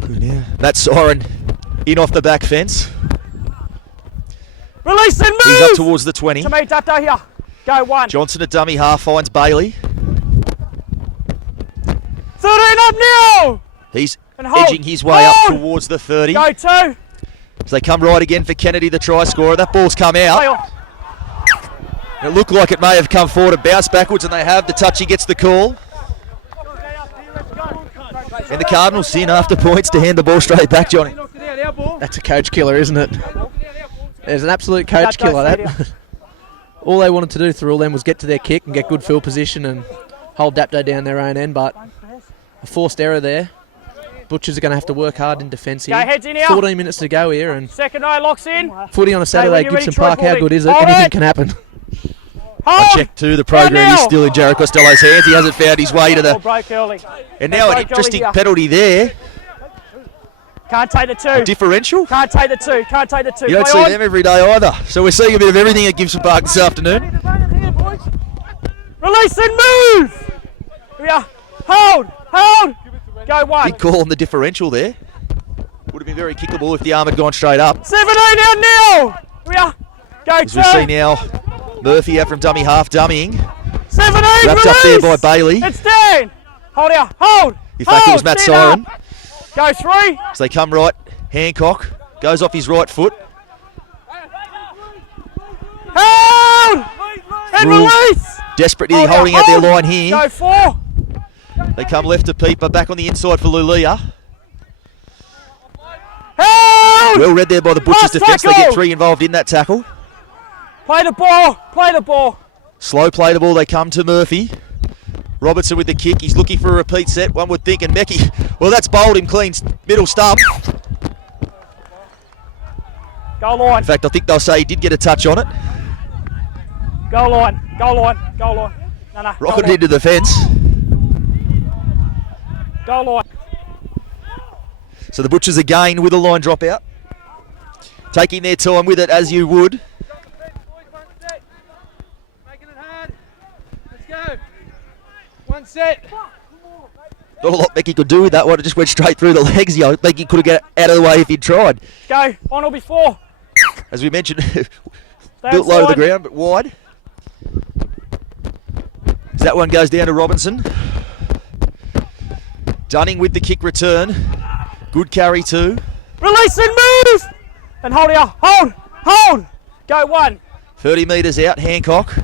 Good now. That siren in off the back fence. Release and move. He's up towards the 20. To me, Dapto here. Go, 1. Johnson at dummy half finds Bailey. 13 up now. He's And hold. edging his way up Hold. towards the 30. Go, 2. As they come right again for Kennedy, the try scorer. That ball's come out. Play off. It looked like it may have come forward and bounced backwards, and they have. The touchy gets the call. And the Cardinals in after points to hand the ball straight back, Johnny. That's a coach killer, isn't it? There's an absolute coach That goes killer. That stadium. all they wanted to do through all them was get to their kick and get good field position and hold Dapto down their own end, but a forced error there. Butchers are going to have to work hard in defence here. Go, heads in here. 14 minutes to go here, and Second eye locks in. footy on a Saturday when at you're ready, Gibson Troy Park. How Paulie. good is it? Hold Anything it. can happen. I Hold. checked to the program. Down He's now. still in Jared Costello's hands. He hasn't found his way to Ball the. broke early. And now an broke early interesting here. penalty there. Can't take the 2. Differential. Can't take the 2. Can't take the 2. You don't Play see on. them every day either. So we're seeing a bit of everything at Gibson Park this afternoon. Release and move. Here we are. Hold. Hold. Go, 1. Big call on the differential there. Would have been very kickable if the arm had gone straight up. 17 out now. Here we are. Go, As 2. we see now, Murphy out from dummy half, dummying. 17. Wrapped release. up there by Bailey. It's down. Hold here. Hold. In fact, it was Matt Stand Siren. up. Go, 3. As they come right, Hancock goes off his right foot. Hold. And Rule. release. Desperately Hold holding here. out their Hold. line here. Go, 4. They come left to Peeper, back on the inside for Lulia. Hold. Well read there by the Butchers Pass defence. They tackle. get 3 involved in that tackle. Play the ball. Play the ball. Slow play the ball, they come to Murphy. Robertson with the kick, he's looking for a repeat set, one would think, and Meckie, well that's bowled him clean, middle stump. Goal line. In fact, I think they'll say he did get a touch on it. Goal line. Goal line. Goal line. No, no. goal Rocketed line. into the fence. Goal line. So the Butchers again with a line drop out. Taking their time with it as you would. Making it hard. Let's go. One set. Not a lot Meckie could do with that one, it just went straight through the legs. I think he could have got out of the way if he'd tried. Go. On or before. As we mentioned, Stay built low to the outside. ground, but wide. As that one goes down to Robinson. Dunning with the kick return. Good carry too. Release and move. And hold here. Hold. Hold. Go, 1. 30 metres out, Hancock.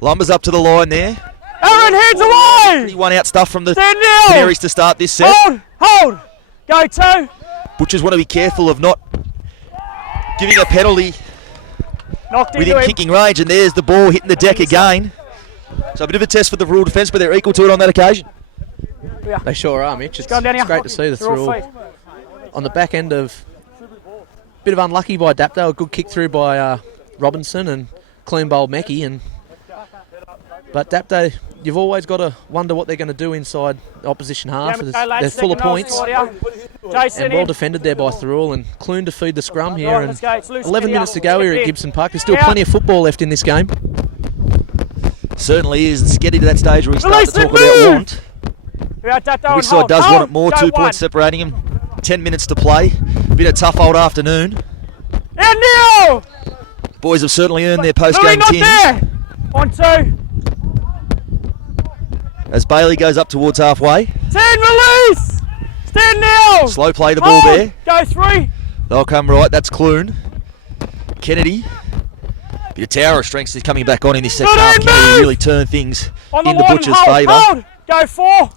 Lumbers up to the line there. Aaron, hands Pretty away. one out stuff from the Stand now. Canaries to start this set. Hold. Hold. Go, 2. Butchers want to be careful of not giving a penalty Knocked into within him. kicking range, and there's the ball hitting the deck again. So a bit of a test for the Thirroul defence, but they're equal to it on that occasion. They sure are, Mitch. It's Come down here. great to see the They're all Thirroul feet. on the back end of bit of unlucky by Dapto, a good kick through by Robinson and clean bowl Meckie, and But Dapto, you've always got to wonder what they're going to do inside the opposition half. They're full of points. And well defended there by Thirroul, and Clune to feed the scrum here. And 11 minutes to go here at Gibson Park. There's still plenty of football left in this game. Certainly is. Let's get into that stage where we start to talk about want. Which side does want it more? 2 points separating him. 10 minutes to play. Been a tough old afternoon. And now! Boys have certainly earned their post-game tins. On 2. As Bailey goes up towards halfway. 10 release! Stand now! Slow play the ball there. Go 3. They'll come right. That's Clune. Kennedy. Bit of tower of strength is coming back on in this second half. Kennedy really turned things in the Butchers' favour. Go 4.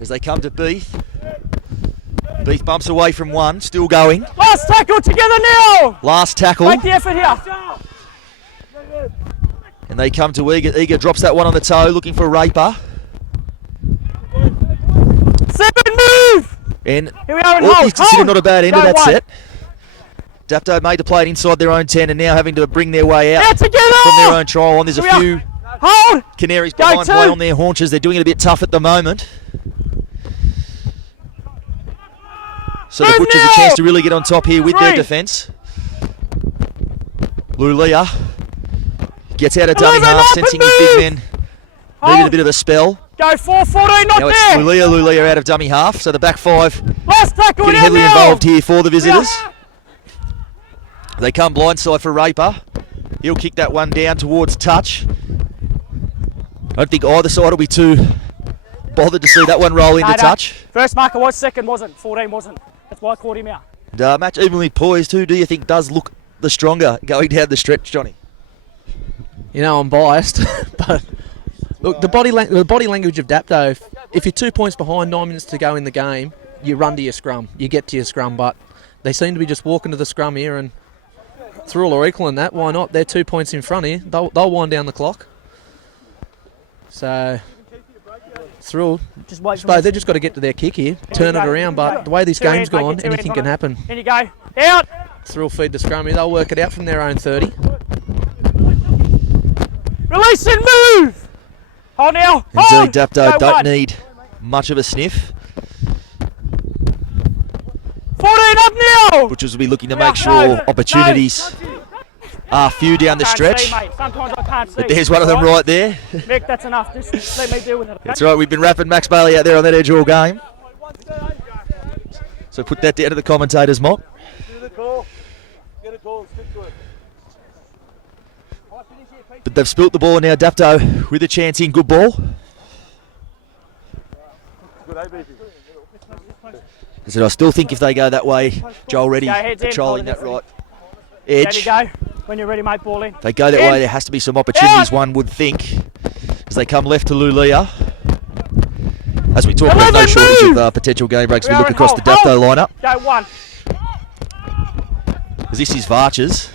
As they come to Beath. Beath bumps away from one. Still going. Last tackle together now! Last tackle. Make the effort here. And they come to Eager. Eager drops that one on the toe, looking for Raper. 7 move! And here we are in he's considered not a bad end of that 1. set. Dapto made the play it inside their own 10 and now having to bring their way out together! from their own trial. And there's a few Canaries behind 2. play on their haunches. They're doing it a bit tough at the moment. So the Butchers a chance to really get on top here with their defence. Lulia gets out of dummy half, sensing his big men needed a bit of a spell. Go 4, 14, not now there. It's Lulia out of dummy half, so the back 5 last tackle getting heavily involved here for the visitors. They come blindside for Raper. He'll kick that one down towards touch. I don't think either side will be too bothered to see that one roll into touch. First marker was, second wasn't, 14 wasn't. That's why I caught him out. And, match evenly poised. Who do you think does look the stronger going down the stretch, Johnny? You know, I'm biased, but look, the body language of Dapto, if you're 2 points behind, 9 minutes to go in the game, you run to your scrum. You get to your scrum, but they seem to be just walking to the scrum here, and Thirroul are equaling that. Why not? They're 2 points in front here. They'll wind down the clock. So Thirroul, they've just got to get to their kick here, turn it around, but the way this game's gone, anything can happen. In you go. Out! Thirroul feed the scrum here. They'll work it out from their own 30. Release and move! Hold now. Indeed, Dapto don't need much of a sniff. 14 up now! Butchers will be looking to make sure opportunities are few down the stretch. Sometimes I can't see. But there's one of them right there. Mick, that's enough. Just let me deal with it. Okay? That's right, we've been wrapping Max Bailey out there on that edge all game. So put that down to the commentators, Mock. But they've spilt the ball now. Dapto with a chance in. Good ball. I still think if they go that way, Joel Reddy patrolling that right edge. There you go. When you're ready, mate, ball in. If they go that way, there has to be some opportunities, one would think. As they come left to Lulia. As we talk about no shortage of potential game breaks, we look across the Dapto lineup. Go 1. As this is Varchers.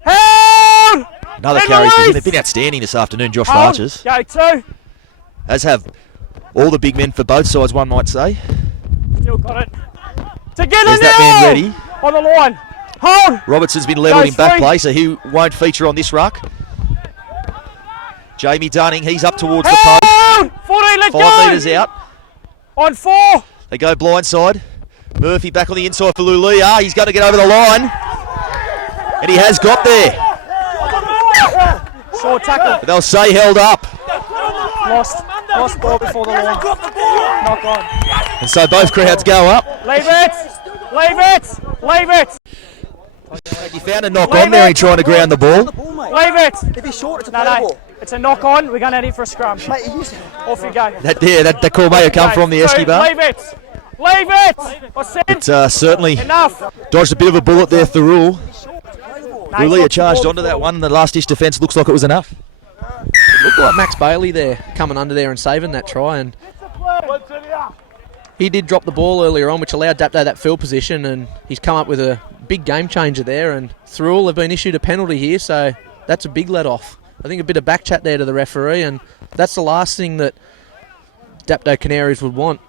Held! Another carry for him. They've been outstanding this afternoon, Josh Varchers. Go 2. As have all the big men for both sides, one might say. Still got it. Together There's now! that man ready. On the line. Hold! Robertson's been levelled in back play, so he won't feature on this ruck. Jamie Dunning, he's up towards the post. 14, let go! 5 metres out. On 4. They go blindside. Murphy back on the inside for Lulia. He's going to get over the line. And he has got there. Short tackle. But they'll say held up. Lost ball before the line. Knock on. And so both crowds go up. Leave it! Leave it! Leave it! He found a knock on there. He's trying to ground the ball. Leave it! If he's short, it's a No. It's a knock on. We're going to head in for a scrum. Mate, Off you go. That call may have come from the Esky bar. Leave it! Leave it! I said But certainly enough. dodged a bit of a bullet there, Thirroul. No, Lulia charged onto that one, and the last-ditch defence looks like it was enough. It looked like Max Bailey there, coming under there and saving that try, and he did drop the ball earlier on, which allowed Dapto that field position, and he's come up with a big game changer there, and Thirroul have been issued a penalty here, so that's a big let-off. I think a bit of back chat there to the referee, and that's the last thing that Dapto Canaries would want.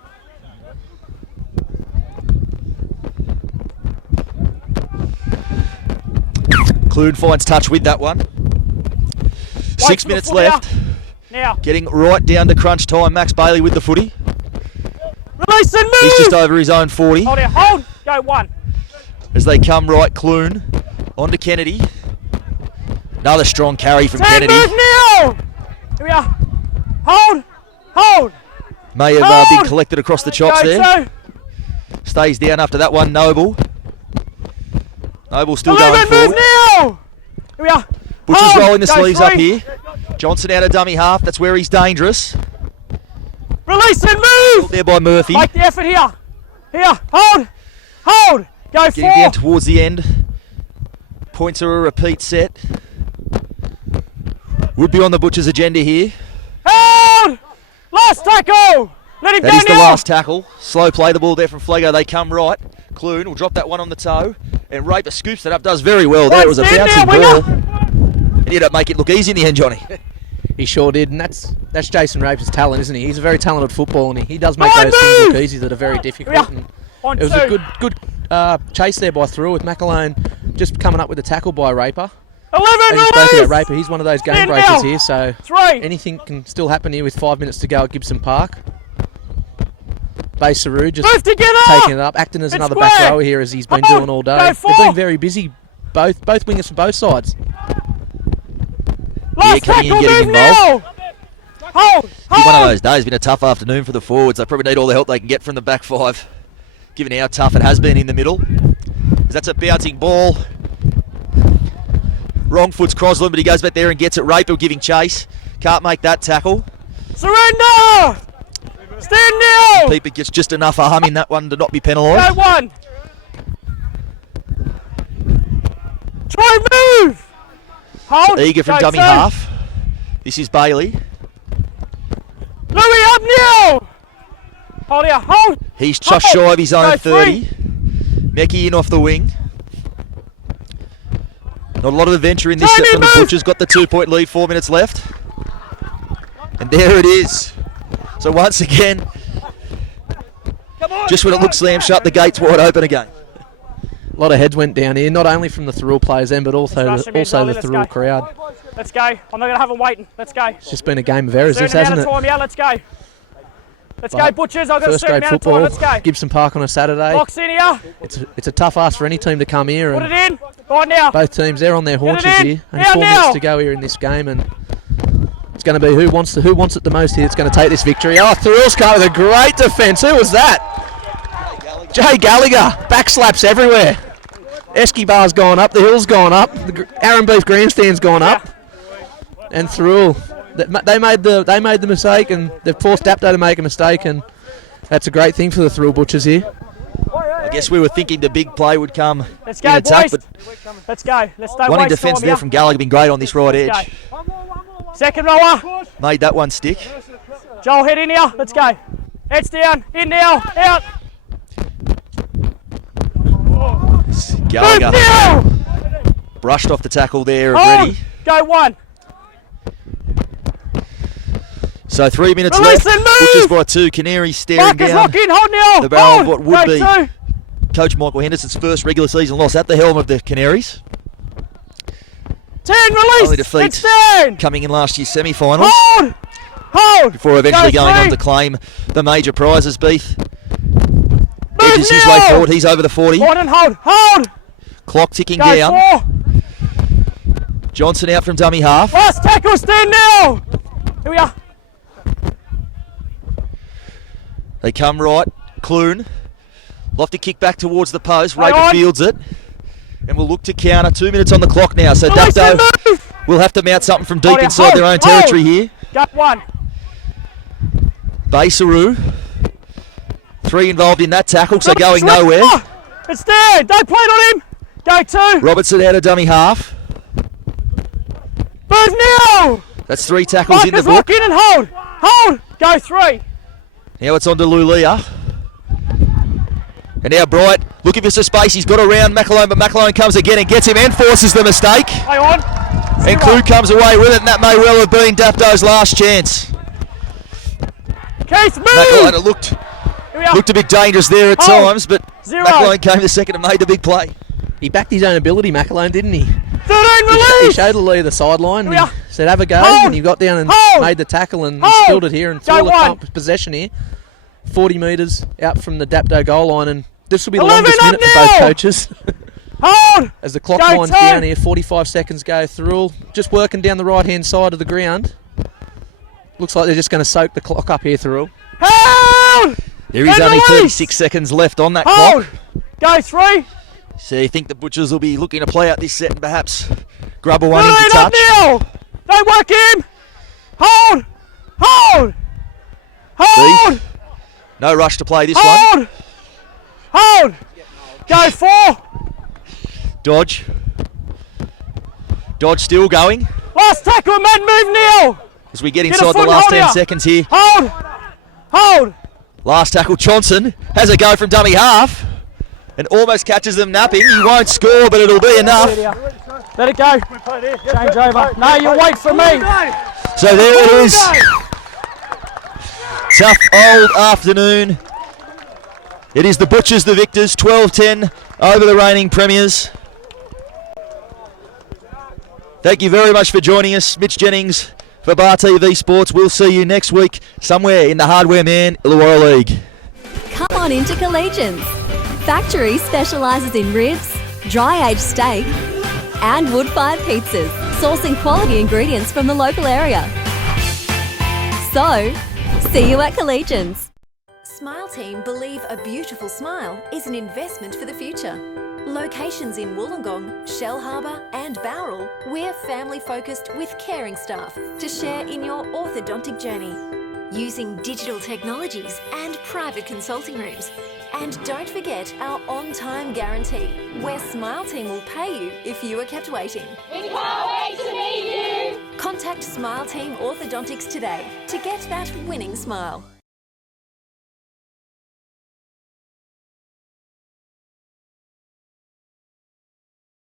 Clune finds touch with that one. 6 for the minutes footy here. left. Now, Getting right down to crunch time. Max Bailey with the footy. release and move. He's just over his own 40. Hold here, hold. Go 1. As they come right, Clune onto Kennedy. Another strong carry from 10, Kennedy. move now. Here we are. Hold. May have Hold. been collected across the chops Go there. 2. Stays down after that one, Noble. Noble still 11, going move forward. now. Here we are. Butcher's Hold. rolling the Go sleeves up 3. here. Johnson out of dummy half. That's where he's dangerous. Release and move. There by Murphy. Make the effort here. Here, hold. Go 4. Getting down towards the end. Points are a repeat set. Would be on the Butcher's agenda here. Hold. Last tackle. Let him That go is the now. last tackle. Slow play the ball there from Flego. They come right. Clune will drop that one on the toe. And Raper scoops it up. Does very well there. It was a Stand bouncing there, ball. winger. And he didn't make it look easy in the end, Johnny. He sure did, and that's Jason Raper's talent, isn't he? He's a very talented footballer, and he does make Go on, those things move. look easy that are very difficult. Yeah. And On it was 2. a good chase there by Thirroul with McAlone just coming up with a tackle by Raper. 11, As you spoke about release. Raper, he's one of those game Stand breakers now. here, so 3. anything can still happen here with 5 minutes to go at Gibson Park. Saru just Move together. taking it up, acting as It's another square. back rower here as he's been Hold. doing all day. Go They've 4. been very busy, both wingers from both sides. Last coming in, tackle, getting move now. Hold. It's one of those days. Been a tough afternoon for the forwards. They probably need all the help they can get from the back 5, given how tough it has been in the middle. As that's a bouncing ball. Wrong foot's Crosland, but he goes back there and gets it. Raper giving chase. Can't make that tackle. Surrender. Stand now. Peeper gets just enough arm in that one to not be Go penalised. 1. Try move. Hold. Eager from Go dummy 2. half. This is Bailey. Louis up now. Hold here. Hold. He's just Hold. shy of his own Go 30. Mecky in off the wing. Not a lot of adventure in this Tony, set from the move. Butchers. Got the 2-point lead, 4 minutes left. And there it is. So once again, just when it looks slam shut, the gate's wide open again. A lot of heads went down here, not only from the Thirroul players then, but also Let's rush him in, the Dolly, let's Thirroul go. crowd. Let's go. I'm not going to have him waiting. Let's go. It's just been a game of errors, this, Certain hasn't amount of it? time, yeah, let's go. Let's go, But Butchers. I've got a First certain grade amount of time. football, Let's go. Gibson Park on a Saturday. Box in here. It's a tough ask for any team to come here, Put it and in. Right now. both teams they're on their Get it haunches in. here. Only Now, 4 now. minutes to go here in this game, and it's going to be who wants it the most here. It's going to take this victory. Oh, Thirroul's come with a great defence. Who was that? Jay Gallagher. Back slaps everywhere. Esky-bar's gone up. The hill's gone up. The Aaron Beef grandstand's gone up. And Thirroul, they made the mistake, and they've forced Dapto to make a mistake, and that's a great thing for the Thirroul Butchers here. I guess we were thinking the big play would come Let's in go, attack, boys. but Let's go. Let's stay wanting waste defence time there here. from Gallagher been great on this right edge. Let's go. Second rower. Made that one stick. Joel, head in here. Let's go. Heads down. In now. Out. Move Gallagher now. brushed off the tackle there Hold. already. Go 1. So 3 minutes Release left. and move. Butchers by 2. Canaries staring Marcus, down. lock in. Hold now. the barrel of Hold. what would Go be 2. Coach Michael Henderson's first regular season loss at the helm of the Canaries. 10. Release. Only defeat Let's stand. coming in last year's semi-finals. Hold. Hold. Before eventually Go going on 3. to claim the major prizes. Beef Move edges his now. way forward. He's over the 40. Point and hold. Hold. Clock ticking Go down. 4. Johnson out from dummy half. Last tackle. Stand now. Here we are. They come right. Clune. Lofty kick back towards the post. Hang Raper on. fields it. And we'll look to counter. 2 minutes on the clock now. So Release and Dapto move. will have to mount something from deep Hold it, inside hold, their own hold. territory here. Go 1. Saru. 3 involved in that tackle, so going Switch. nowhere. Oh, it's there. Don't play it on him. Go 2. Robertson out of dummy half. Move now. That's 3 tackles in the Marcus, lock book. in and hold. Hold. Go 3. Now it's on to Lulia. And now Bright looking for some space. He's got around McAlone, but McAlone comes again and gets him and forces the mistake. Hang on. And Clue comes away with it, and that may well have been Dapto's last chance. Keith, move. McAlone, it looked Here we are. a bit dangerous there at Hold. times, but 0. McAlone came the second and made the big play. He backed his own ability, McAlone, didn't he? 13 He release. showed Lee the sideline Yeah. and said, have a go. Hold. And you got down and Hold. made the tackle and Hold. spilled it here and Go threw one. the possession here. 40 metres out from the Dapto goal line. And this will be the 11 longest up minute for both now. coaches. Hold. As the clock Go winds two. down here, 45 seconds go. Thirroul just working down the right-hand side of the ground. Looks like they're just going to soak the clock up here, Thirroul. Hold. There is And only release. 36 seconds left on that Hold. clock. Go 3. So you think the Butchers will be looking to play out this set and perhaps grab a one 13 into up touch? now. Don't work him. Hold. Hold. Hold. No rush to play this one. Hold. Hold. Go 4. Dodge. Dodge still going Last tackle, man, move now. as we get Get a inside the foot and last hold 10 here. seconds here. Hold. Hold. Last tackle, Johnson has a go from dummy half and almost catches them napping. He won't score, but it'll be enough. Let it go. Change over. No, you wait for me. So there it is. Tough old afternoon. It is the Butchers, the victors, 12-10 over the reigning premiers. Thank you very much for joining us. Mitch Jennings for Bar TV Sports. We'll see you next week somewhere in the Hardware Man Illawarra League. Come on into Collegians. Factory specialises in ribs, dry-aged steak and wood-fired pizzas, sourcing quality ingredients from the local area. So, see you at Collegians. Smile Team believe a beautiful smile is an investment for the future. Locations in Wollongong, Shell Harbour and Bowral, we're family-focused with caring staff to share in your orthodontic journey. Using digital technologies and private consulting rooms. And don't forget our on-time guarantee, where Smile Team will pay you if you are kept waiting. We can't wait to meet you. Contact Smile Team Orthodontics today to get that winning smile.